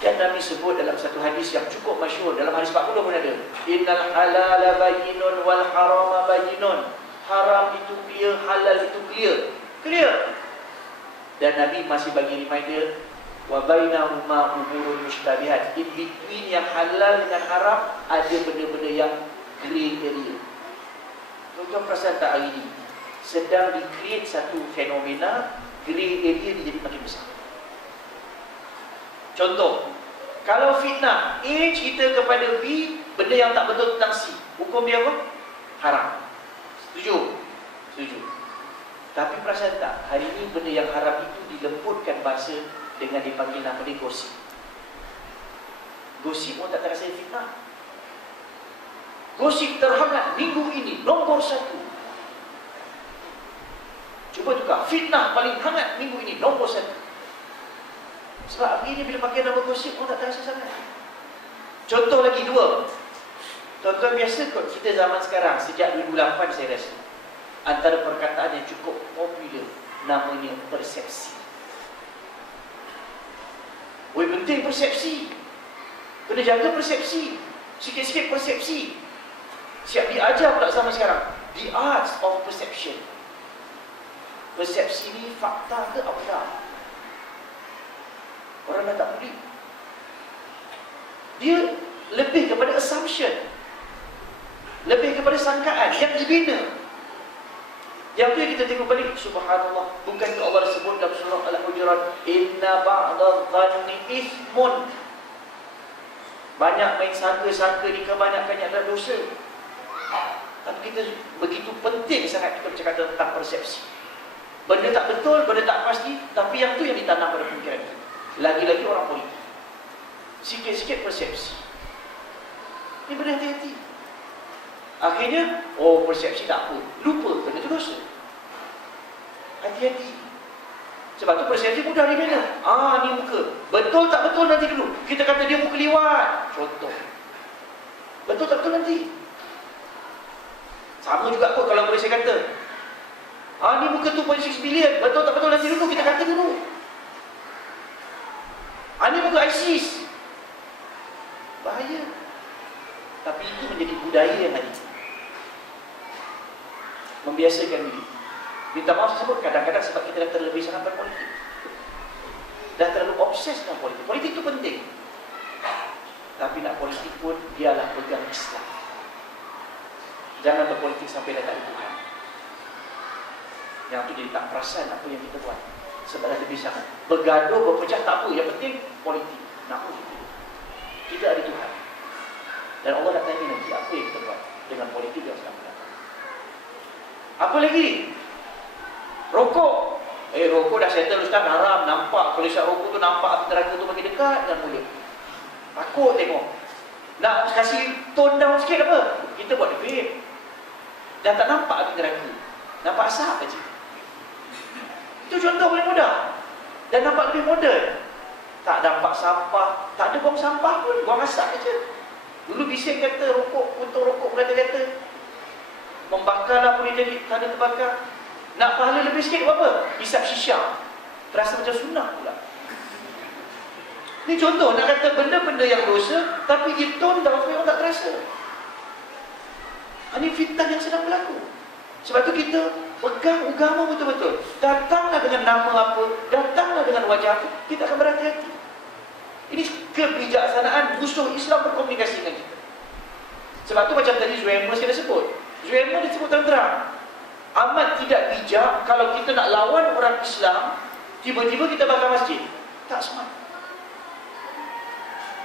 Yang Nabi sebut dalam satu hadis yang cukup masyhur, dalam hadis 40 pun ada. Innal halala bayyinun wal harama bayyinun. Haram itu clear, halal itu clear. Dan Nabi masih bagi reminder, wa bainahuma umurun mushtabihat. In between yang halal dengan haram ada benda-benda yang grey area. Tuan-tuan perasan tak hari ini sedang di-create satu fenomena, grey area dia jadi makin besar. Contoh, kalau fitnah A cerita kepada B benda yang tak betul tentang C, hukum dia apa? Haram. Setuju? Tapi perasan tak, hari ini benda yang haram itu dilembutkan bahasa dengan dipanggil nama dia gosip. Gosip pun tak terasa fitnah. Gosip terhangat minggu ini nombor 1. Cuba tukar, fitnah paling hangat minggu ini nombor 1. Sebab hari ini bila pakai nama gosip pun tak terasa sangat. Contoh lagi 2. Tuan-tuan biasa kot kita zaman sekarang, sejak 2008 saya rasa, antara perkataan yang cukup popular namanya persepsi. Penting persepsi. Kena jaga persepsi. Sikit-sikit persepsi. Siap diajar pula zaman sekarang, the arts of perception. Persepsi ni fakta ke apa tak? Orang dah tak peduli. Dia lebih kepada assumption, lebih kepada sangkaan yang dibina. Yang tu yang kita tengok balik, subhanallah. Bukankah Allah sebut dalam surah Al-Hujurat, inna ba'dadh dhanni ithmun. Banyak main sangka-sangka ni kebanyakannya adalah dosa. Tapi kita begitu penting sangat kita bercakap tentang persepsi. Benda tak betul, benda tak pasti, tapi yang tu yang ditanam pada pemikiran kita. Lagi-lagi orang politik, sikit-sikit persepsi. Ini benda hati-hati. Akhirnya, persepsi tak apa, lupa benda tu dosa. Hati-hati. Sebab tu persepsi mudah dibina. Ni muka, betul tak betul nanti dulu. Kita kata dia muka liwat, contoh. Betul tak betul nanti. Sama juga kot kalau boleh saya kata, ni muka 2.6 bilion, betul tak betul nanti dulu. Kita kata dulu. Ni muka ISIS, bahaya. Tapi itu menjadi budaya yang ada. Membiasakan diri. Minta maaf saya sebut kadang-kadang sebab kita dah terlebih sangat berpolitik. Dah terlalu obses dengan politik. Politik itu penting. Tapi nak politik pun dialah pegang Islam. Jangan berpolitik sampai dah tak ada Tuhan. Yang tu jadi tak perasan apa yang kita buat. Sebab dah lebih sangat. Bergaduh, berpecah tak apa. Yang penting politik. Nak apa kita? Kita ada Tuhan. Dan Allah nak tanya nanti apa yang kita buat dengan politik yang sekarang. Apa lagi? Rokok. Rokok dah settle Ustaz, haram. Nampak kalau isap rokok tu nampak api neraka tu makin dekat dengan mulut. Takut tengok. Nak kasih tone down sikit apa? Kita buat debate. Dan tak nampak api neraka. Nampak asap saja. Itu contoh paling mudah. Dan nampak lebih moden. Tak nampak sampah. Tak ada buang sampah pun. Buang asap saja. Dulu bising kata rokok, puntung rokok berkata-kata. Membakarlah boleh jadi. Tak ada terbakar. Nak pahala lebih sikit buat apa? Hisap shisha. Terasa macam sunnah pula. Ini contoh. Nak kata benda-benda yang dosa, tapi dia tone down supaya orang tak terasa. Ini fitnah yang sedang berlaku. Sebab tu kita pegang agama betul-betul. Datanglah dengan nama apa, datanglah dengan wajah apa, kita akan berhati-hati. Ini kebijaksanaan musuh Islam berkomunikasi dengan kita. Sebab tu macam tadi Zuhaimah saya dah sebut. Zuhaimah dia sebut terang-terang. Amat tidak bijak kalau kita nak lawan orang Islam, tiba-tiba kita bakar masjid. Tak smart.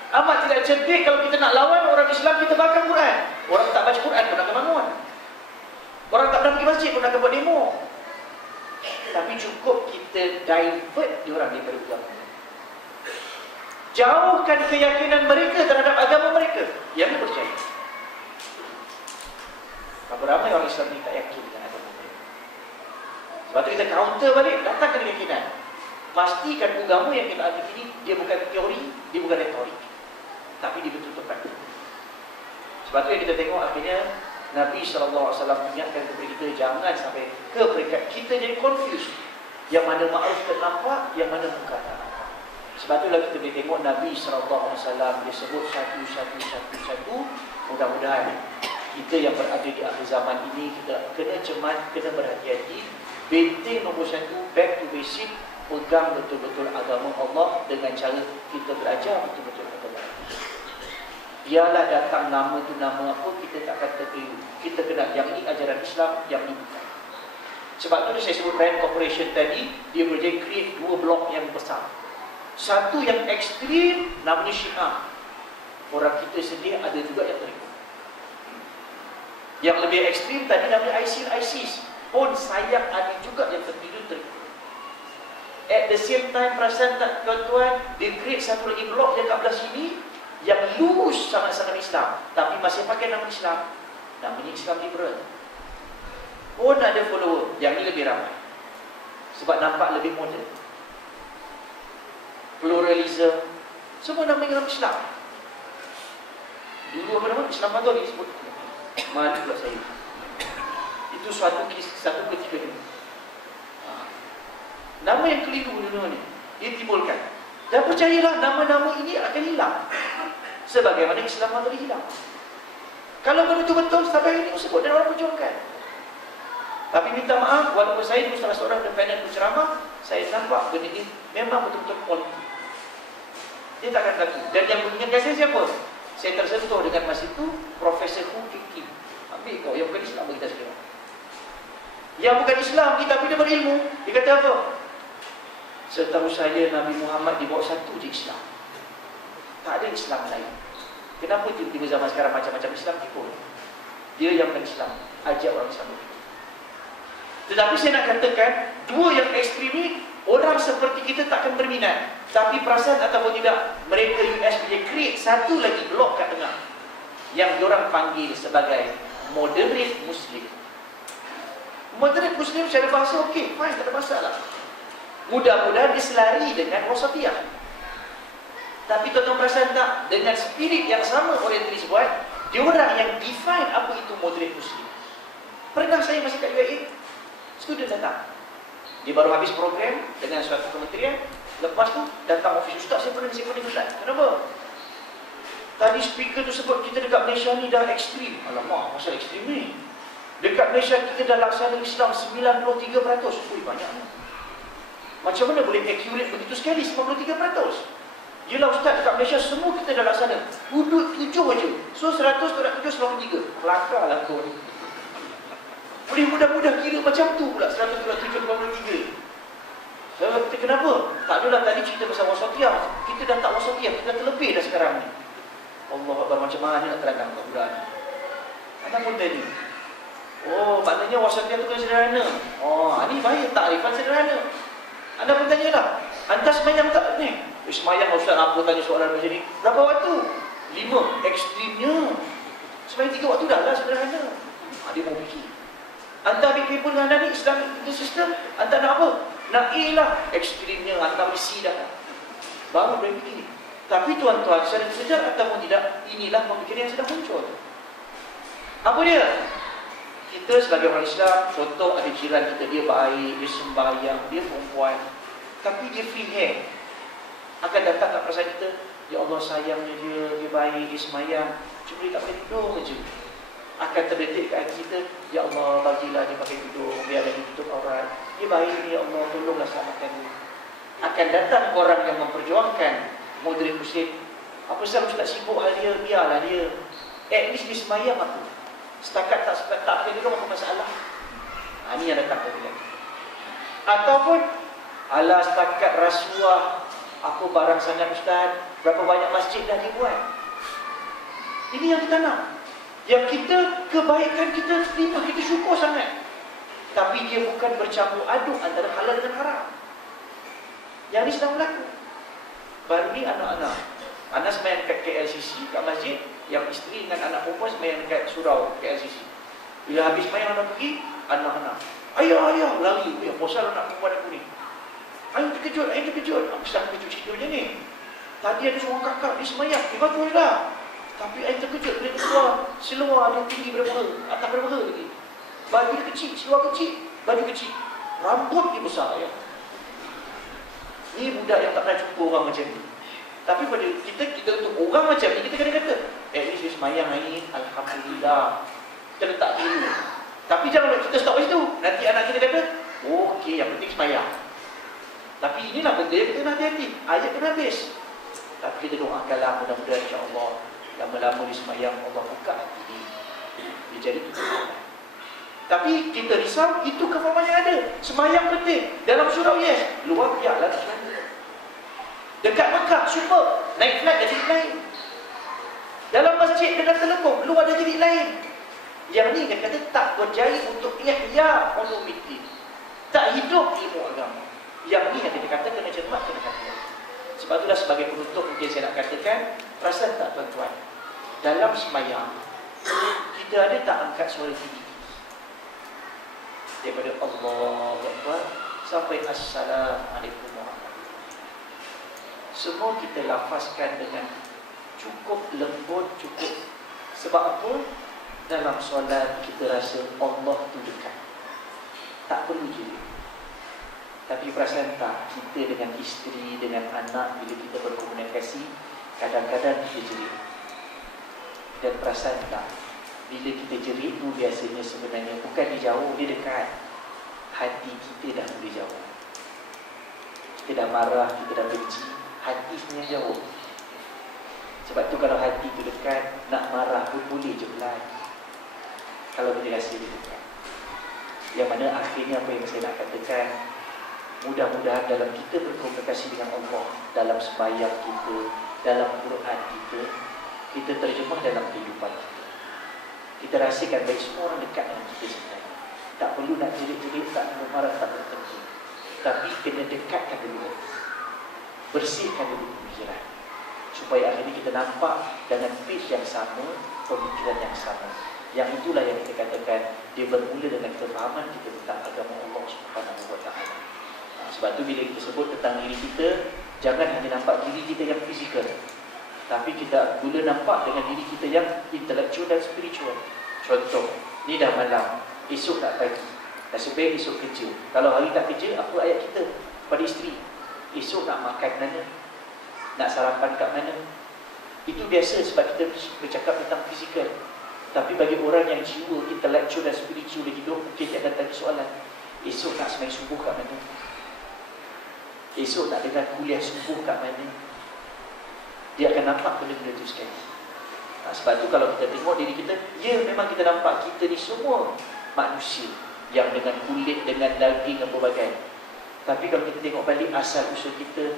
Amat tidak cerdik kalau kita nak lawan orang Islam, kita bakar Quran. Orang tak baca Quran pun akan bangun. Orang tak pernah pergi masjid pun akan buat demo. Tapi cukup kita divert diorang daripada agama. Jauhkan keyakinan mereka terhadap agama mereka. Yang percaya. Berapa ramai orang Islam ni tak yakin dengan agama mereka. Sebab tu kita counter balik, datangkan keyakinan. Pastikan agama yang kita ambil ini, dia bukan teori, dia bukan retorik, tapi dia betul-betul praktik. Sebab tu yang kita tengok akhirnya Nabi SAW mengingatkan kepada kita, jangan sampai ke peringkat kita jadi confused. Yang mana ma'ruf tak nampak, yang mana munkar tak nampak. Sebab itulah kita boleh tengok Nabi SAW dia sebut satu. Mudah-mudahan kita yang berada di akhir zaman ini, kita kena cermat, kena berhati-hati. Benteng nombor 1, back to basic. Pegang betul-betul agama Allah dengan cara kita belajar betul-betul agama. Biarlah datang nama tu nama apa, kita tak akan terkeliru. Kita kena yang ini ajaran Islam, yang ini bukan. Sebab tu saya sebut Rand Corporation tadi, dia boleh create 2 blok yang besar. Satu yang ekstrim namanya Syiah. Orang kita sendiri ada juga yang terima. Yang lebih ekstrim tadi namanya ISIS. Pun sayang ada juga yang tertidur terima. At the same time, perasan tak tuan-tuan, dia create satu lagi blok yang kat belah sini yang loose sangat-sangat Islam, tapi masih pakai nama Islam. Namanya Islam liberal. Pun ada follower, yang ni lebih ramai. Sebab nampak lebih moden. Pluralism, semua namanya nama Islam. Dulu apa nama? Islam Madol disebut. Malu pula saya. Itu satu ketiga ni. Nama yang keliru dunia ni dia timbulkan. Dan percayalah nama-nama ini akan hilang. Sebagaimana Islam Madol hilang. Kalau betul-betul sampai hari ini sebut dan orang perjuangkan. Tapi minta maaf, walaupun saya dulu salah seorang independen berceramah, saya nampak benda ini memang betul-betul politik. Dia takkan lagi. Dan yang mengingatkan saya siapa? Saya tersentuh dengan masa itu Profesor Hu Kiki. Ambil kau, yang bukan Islam bagi kita sekarang. Yang bukan Islam ni, tapi dia berilmu. Dia kata apa? Setahu saya Nabi Muhammad dibawa satu je Islam. Tak ada Islam lain. Kenapa tiba-tiba zaman sekarang macam-macam Islam tipu? Dia yang bukan Islam, ajak orang Islam. Tetapi saya nak katakan, dua yang ekstrim ni, orang seperti kita takkan berminat. Tapi perasan ataupun tidak, mereka US boleh create satu lagi blok kat tengah yang diorang panggil sebagai moderate Muslim. Moderate Muslim secara bahasa okey, fine, tak ada masalah. Mudah-mudahan diselari dengan wasatiyah. Tapi tuan-tuan perasan tak, dengan spirit yang sama orientalis buat, diorang yang define apa itu moderate Muslim. Pernah saya masih kat UAE, student datang. Dia baru habis program dengan suatu kementerian. Lepas tu datang ofis, ustaz saya pernah nasi kuning ustaz. Kenapa? Tadi speaker tu sebut kita dekat Malaysia ni dah ekstrim. Alamak, pasal ekstrim ni. Dekat Malaysia kita dah laksana Islam 93%. Ui, banyaknya. Macam mana boleh accurate begitu sekali 93%? Yelah ustaz, dekat Malaysia semua kita dah laksana. Hudud 7 aja. So 100 tu 93. Kelakar lah kau ni. Boleh mudah-mudah kira macam tu pula 100 tu 93. Kita kenapa? Tak adalah tadi cerita pasal wasatiyah. Kita dah tak wasatiyah, kita dah terlebih dah sekarang ni. Allah Akbar, macam mana nak terangkan kau budak ni? Anak pun tadi. Oh, maknanya wasatiyah tu kena sederhana. Oh, ni baik takrifan sederhana. Anda pun tanyalah, anda semayang tak ni? Semayang ustaz, apa tanya soalan macam ni? Berapa waktu? 5 ekstrimnya. Sebenarnya 3 waktu dah lah sederhana. Dia mau fikir. Anda ambil paper dengan anda ni Islamic system, anda nak apa? Nak A lah. Ekstrimnya anda mesti dah. Baru boleh fikir. Tapi tuan-tuan, saya sedar ataupun tidak, inilah pemikiran yang sedang muncul. Apa dia? Kita sebagai orang Islam, contoh ada jiran kita, dia baik, dia sembahyang, dia perempuan, tapi dia free hand. Akan datang kat perasaan kita, ya Allah sayangnya dia baik, dia sembahyang, cuma dia tak pakai tudung saja. Akan terdetik kat hati kita, ya Allah bagilah dia pakai tudung, biar dia tutup aurat. Dia baik ni, ya Allah tolonglah selamatkan dia. Akan datang orang yang memperjuangkan moderate Muslim. Apa sebab tak sibuk hal dia, biarlah dia. At least dia sembahyang aku. Setakat tak pakai tudung apa masalah. Ini yang datang kepada kita. Ataupun ala setakat rasuah, apa barang sangat ustaz, berapa banyak masjid dah dia buat. Ini yang kita nak. Yang kita, kebaikan kita terima, kita syukur sangat. Tapi dia bukan bercampur aduk antara halal dengan haram. Yang ini sedang berlaku. Baru ni anak sembahyang dekat KLCC, kat masjid. Yang isteri dengan anak perempuan sembahyang dekat surau KLCC. Bila habis sembahyang anak pergi, anak-anak, ayah, lari. Ya, bosan anak perempuan aku ni. Ayah terkejut. Aku sedang terkejut cerita macam ni. Tadi ada seorang kakak, dia sembahyang, dia bagus dah. Tapi ayah terkejut, bila keluar, seluar dia tinggi berapa, atas berapa lagi. Baju dia kecil, seluar kecil, baju kecil. Rambut dia besar ya. Ni budak yang tak pernah jumpa orang macam ni. Tapi pada kita untuk orang macam ni, kita kena kata, at least dia semayang hari, alhamdulillah. Kita letak dulu. Tapi jangan kita stop kat situ. Nanti anak kita kata, okey, yang penting semayang. Tapi inilah benda yang kita nak hati-hati. Ayat kena habis. Tapi kita doakanlah mudah-mudahan insya-Allah lama-lama dia semayang, Allah buka hati dia. Dia jadi tutup. Tapi kita risau, itu kefahaman yang ada. Semayang penting. Dalam surau yes, luar biarlah tak semayang. Dekat Mekah, super. Naik flight dah jadi lain. Dalam masjid dengan telekong, luar dah jadi lain. Yang ni dia kata tak berjaya untuk ihya ulumuddin. Tak hidup ilmu agama. Yang ni yang kita kata kena cermat, kena kata. Sebab itulah sebagai penutup mungkin saya nak katakan, perasan tak tuan-tuan? Dalam semayang, kita ada tak angkat suara tinggi? Daripada Allahu Akbar sampai Assalamualaikum warahmatullahi wabarakatuh. Semua kita lafazkan dengan cukup lembut, cukup. Sebab apa? Dalam solat kita rasa Allah tu dekat. Tak perlu jerit. Tapi perasan tak, kita dengan isteri, dengan anak, bila kita berkomunikasi, kadang-kadang kita jerit. Dan perasan tak, bila kita jerit tu biasanya sebenarnya bukan dia jauh, dia dekat. Hati kita dah boleh jauh. Kita dah marah, kita dah benci, hati sebenarnya jauh. Sebab tu kalau hati tu dekat, nak marah pun boleh je pelan. Kalau kita rasa dia dekat. Yang mana akhirnya apa yang saya nak katakan, mudah-mudahan dalam kita berkomunikasi dengan Allah, dalam sembahyang kita, dalam Quran kita terjemah dalam kehidupan kita. Kita rasakan baik semua orang dekat dengan kita sebenarnya. Tak perlu nak jerit-jerit, tak perlu marah, tak perlu terjun. Tapi kena dekatkan dulu. Bersihkan dulu pemikiran. Supaya akhirnya kita nampak dengan pitch yang sama, pemikiran yang sama. Yang itulah yang kita katakan, dia bermula dengan kefahaman kita tentang agama Allah Subhanahu wa ta'ala. Sebab tu bila kita sebut tentang diri kita, jangan hanya nampak diri kita yang fizikal, tapi kita mula nampak dengan diri kita yang intelektual dan spiritual. Contoh, ni dah malam, esok tak pagi, nasib baik esok kerja. Kalau hari tak kerja, apa ayat kita pada isteri? Esok nak makan mana? Nak sarapan kat mana? Itu biasa sebab kita bercakap tentang fizikal. Tapi bagi orang yang jiwa intelektual dan spiritual dia hidup, mungkin dia akan tanya soalan, esok nak sembahyang subuh kat mana? Esok nak dengar kuliah subuh kat mana? Dia akan nampak benda-benda itu sekali. Sebab tu kalau kita tengok diri kita, ya memang kita nampak kita ni semua manusia yang dengan kulit, dengan daging dan berbagai. Tapi kalau kita tengok balik asal usul kita,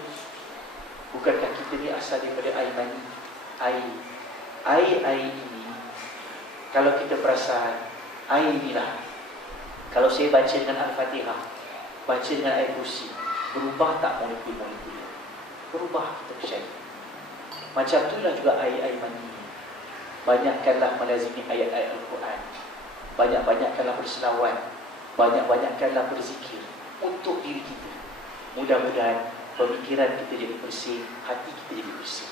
bukankah kita ni asal daripada air mani? Air ini, kalau kita perasan, air inilah, kalau saya baca dengan Al-Fatihah, baca dengan air kursi, berubah tak molekul-molekul? Berubah, kita percaya. Macam itulah juga air mani. Banyakkanlah melazimi ayat-ayat Al-Quran. Banyak-banyakkanlah berselawat. Banyak-banyakkanlah berzikir untuk diri kita. Mudah-mudahan pemikiran kita jadi bersih, hati kita jadi bersih.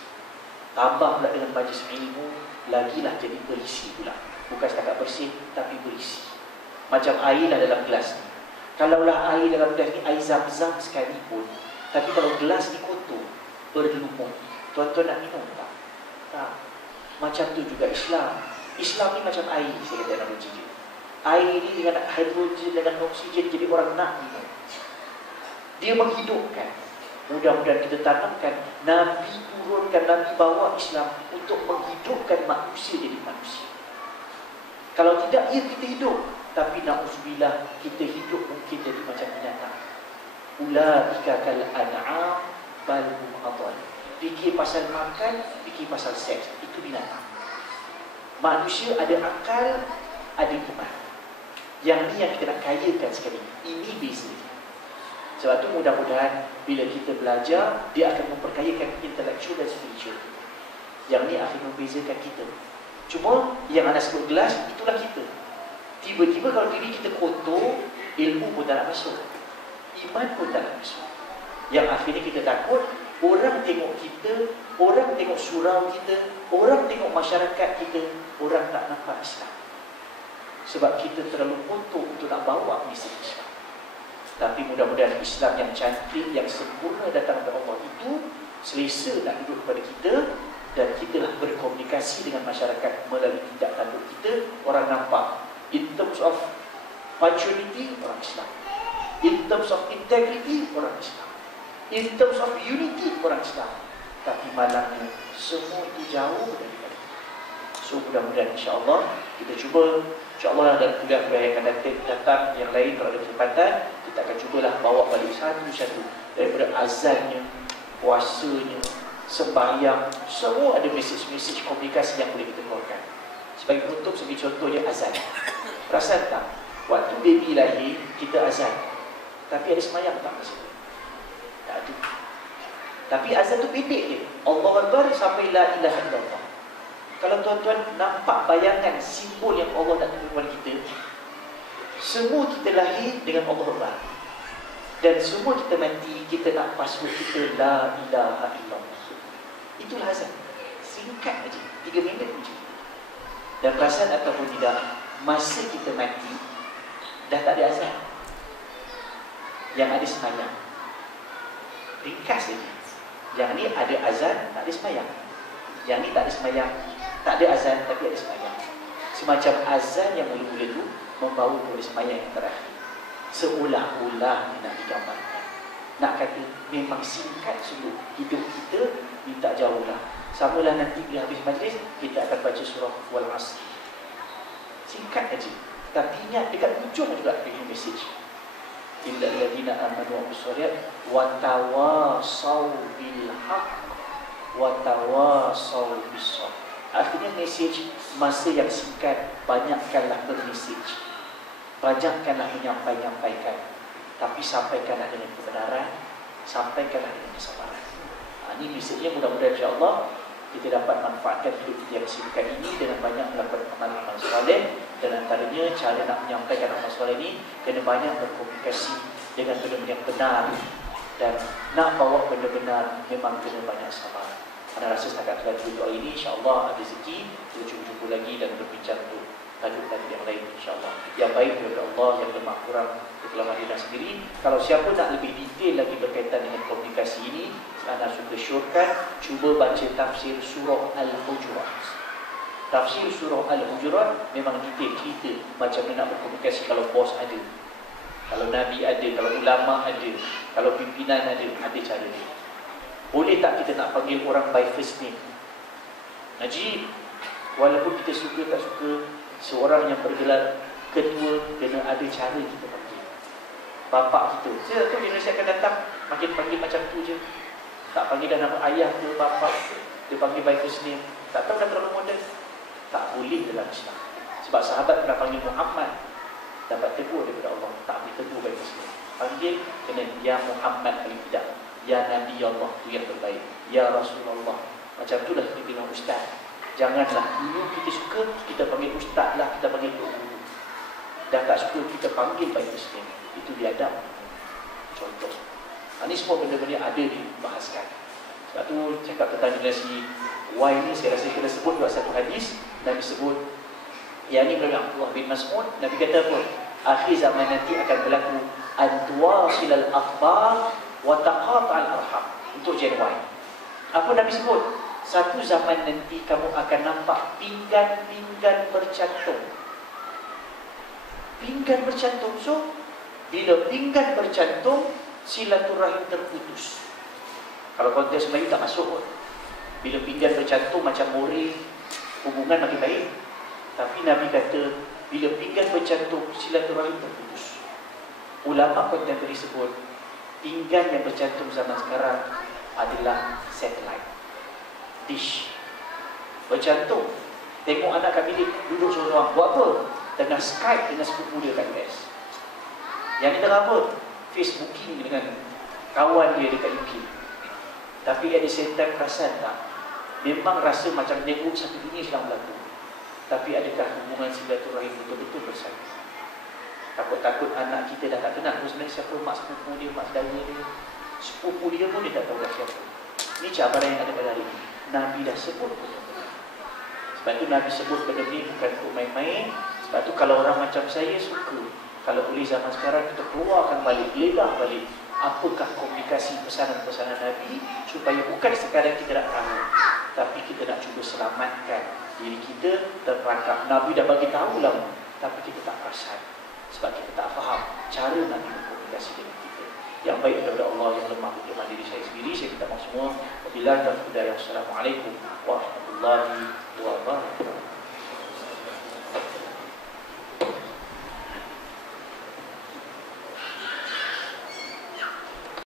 Tambah pula dengan majlis ilmu, lagilah jadi berisi pula. Bukan setakat bersih, tapi berisi. Macam air lah dalam gelas ni. Kalaulah air dalam gelas ni, air zam-zam sekalipun, tapi kalau gelas ni kotor, berlumut, tuan-tuan nak minum tak? Tak. Macam tu juga Islam. Islam ni macam air, saya kata dalam ujian. Air ni dengan hidrogen, dengan oksigen, jadi orang nak minum. Dia menghidupkan. Mudah-mudahan kita tanamkan, Nabi turunkan, Nabi bawa Islam untuk menghidupkan manusia jadi manusia. Kalau tidak, ya kita hidup. Tapi na'udzubillah, kita hidup mungkin jadi macam binatang. Ulaika kal an'am bal hum adall. Fikir pasal makan, fikir pasal seks, itu binatang. Manusia ada akal, ada iman. Yang ni yang kita nak kayakan sekali. Ini beza. Sebab tu mudah-mudahan bila kita belajar, dia akan memperkayakan intelektual dan spiritual. Yang ni akan membezakan kita. Cuma yang anda sebut gelas, itulah kita. Tiba-tiba kalau diri kita kotor, ilmu pun tak nak masuk, iman pun tak nak masuk. Yang akhirnya kita takut, orang tengok kita, orang tengok surau kita, orang tengok masyarakat kita, orang tak nampak Islam. Sebab kita terlalu kotor untuk nak bawa mesej Islam. Tapi mudah-mudahan Islam yang cantik, yang sempurna datang dari Allah itu selesa nak duduk kepada kita, dan kita lah berkomunikasi dengan masyarakat melalui tindak tanduk kita. Orang nampak in terms of punctuality, orang Islam. In terms of integrity, orang Islam. In terms of unity, orang Islam. Tapi malangnya semua itu jauh daripada kita. So mudah-mudahan insya-Allah kita cuba, insya-Allah dalam kuliah-kuliah yang akan datang yang lain, kalau ada kesempatan, kita akan cubalah bawa balik satu-satu daripada azannya, puasanya, sembahyang, semua ada mesej-mesej komunikasi yang boleh kita keluarkan. Sebagai penutup, sebagai contohnya azan. Perasan tak? Waktu baby lahir, kita azan. Tapi ada sembahyang tak masa tu? Tak ada. Tapi azan tu pendek je. Allahu Akbar sampai la ilaha illallah. Kalau tuan-tuan nampak bayangan simbol yang Allah nak tunjukkan kepada kita, semua kita lahir dengan Allah Akbar. Dan semua kita mati, kita nak password kita la ilaha illallah. Itulah azan. Singkat aja, 3 minit je. Dan perasan ataupun tidak, masa kita mati dah tak ada azan. Yang ada sembahyang. Ringkas saja. Yang ni ada azan, tak ada sembahyang. Yang ni tak ada sembahyang, tak ada azan tapi ada sembahyang. Semacam azan yang mula-mula tu membawa kepada sembahyang yang terakhir. Seolah-olah dia nak digambarkan. Nak kata memang singkat sungguh hidup kita, minta jauhlah. Samalah nanti bila habis majlis, kita akan baca surah Wal Asr. Singkat aja. Tapi ingat dekat ujung juga ada mesej. Illal ladzina amanu wa amilus wa tawasaw bil haqq wa tawasaw bis sabr. Artinya mesej masa yang singkat, banyakkanlah bermesej. Banyakkanlah menyampaikan, tapi sampaikanlah dengan kebenaran, sampaikanlah dengan kesabaran. Ini mesejnya, mudah-mudahan insya-Allah kita dapat manfaatkan hidup kita yang singkat ini dengan banyak melakukan amal-amal soleh. Dan antaranya cara nak menyampaikan amal soleh ini kena banyak berkomunikasi dengan benda-benda yang benar, dan nak bawa benda benar memang kena banyak sabar. Anda rasa setakat tadi doa ini, insya-Allah ada rezeki kita jumpa lagi dan berbincang untuk tajuk-tajuk yang lain, insya-Allah. Yang baik daripada Allah, yang lemah kurang kelemahan diri sendiri. Kalau siapa nak lebih detail lagi berkaitan dengan komunikasi ini, anda suka syorkan, cuba baca tafsir surah Al-Hujurat. Tafsir surah Al-Hujurat memang detail cerita macam mana nak berkomunikasi kalau bos ada, kalau Nabi ada, kalau ulama ada, kalau pimpinan ada cara dia. Boleh tak kita nak panggil orang by first name? Najib, walaupun kita suka tak suka, seorang yang bergelar ketua kena ada cara kita panggil. Bapak kita, saya tahu generasi akan datang makin panggil macam tu je. Tak panggil dah nama ayah ke bapa, dia panggil by first name. Tak tahu dah terlalu moden. Tak boleh dalam Islam. Sebab sahabat pernah panggil Muhammad, dapat tegur daripada Allah. Tak boleh tegur by first name. Panggil kena ya Muhammad paling tidak. Ya Nabi Allah, itu yang terbaik. Ya Rasulullah, Macam itulah kita bilang ustaz. Janganlah dulu kita suka, kita panggil ustaz lah, kita panggil guru. Dah tak suka, kita panggil baik Muslim. Itu biadab. Contoh. Ini semua benda-benda ada dibahaskan. Sebab tu cakap tentang generasi Y ni, saya rasa kena sebut buat satu hadis. Nabi sebut, yang ni melalui Abdullah bin Mas'ud. Nabi kata apa? Akhir zaman nanti akan berlaku antuwasilal akhbar wa taqata'al arham. Untuk Gen Y. Apa Nabi sebut? Satu zaman nanti kamu akan nampak pinggan-pinggan bercantum. Pinggan bercantum. So, bila pinggan bercantum, silaturahim terputus. Kalau konteks Melayu tak masuk pun. Bila pinggan bercantum macam more, hubungan makin baik. Tapi Nabi kata, bila pinggan bercantum, silaturahim terputus. Ulama kontemporari sebut, pinggan yang bercantum zaman sekarang adalah satellite, dish. Bercantum. Tengok anak kat bilik, duduk seorang-seorang. Buat apa? Tengah Skype dengan sepupu dia kat US. Yang ni tengah apa? Facebooking dengan kawan dia dekat UK. Tapi at the same time perasan tak? Memang rasa macam network satu dunia sedang berlaku. Tapi adakah hubungan silaturahim betul-betul bersama? Takut-takut anak kita dah tak kenal sebenarnya siapa mak sepupu dia, mak saudara dia. Sepupu dia pun dia tak tahu dah siapa. Ini cabaran yang ada pada hari ini. Nabi dah sebut betul-betul. Sebab tu Nabi sebut benda ni bukan untuk main-main. Sebab tu kalau orang macam saya suka, kalau boleh zaman sekarang kita keluarkan balik, ledah balik apakah komunikasi pesanan-pesanan Nabi, supaya bukan sekadar kita nak tahu, tapi kita nak cuba selamatkan diri kita terperangkap. Nabi dah bagi tahu lah, tapi kita tak perasan sebab kita tak faham cara Nabi berkomunikasi dengan kita. Yang baik daripada Allah, yang lemah bagaimana diri saya sendiri. Saya minta maaf semua. Wabillahi taufiq. Assalamualaikum warahmatullahi wabarakatuh.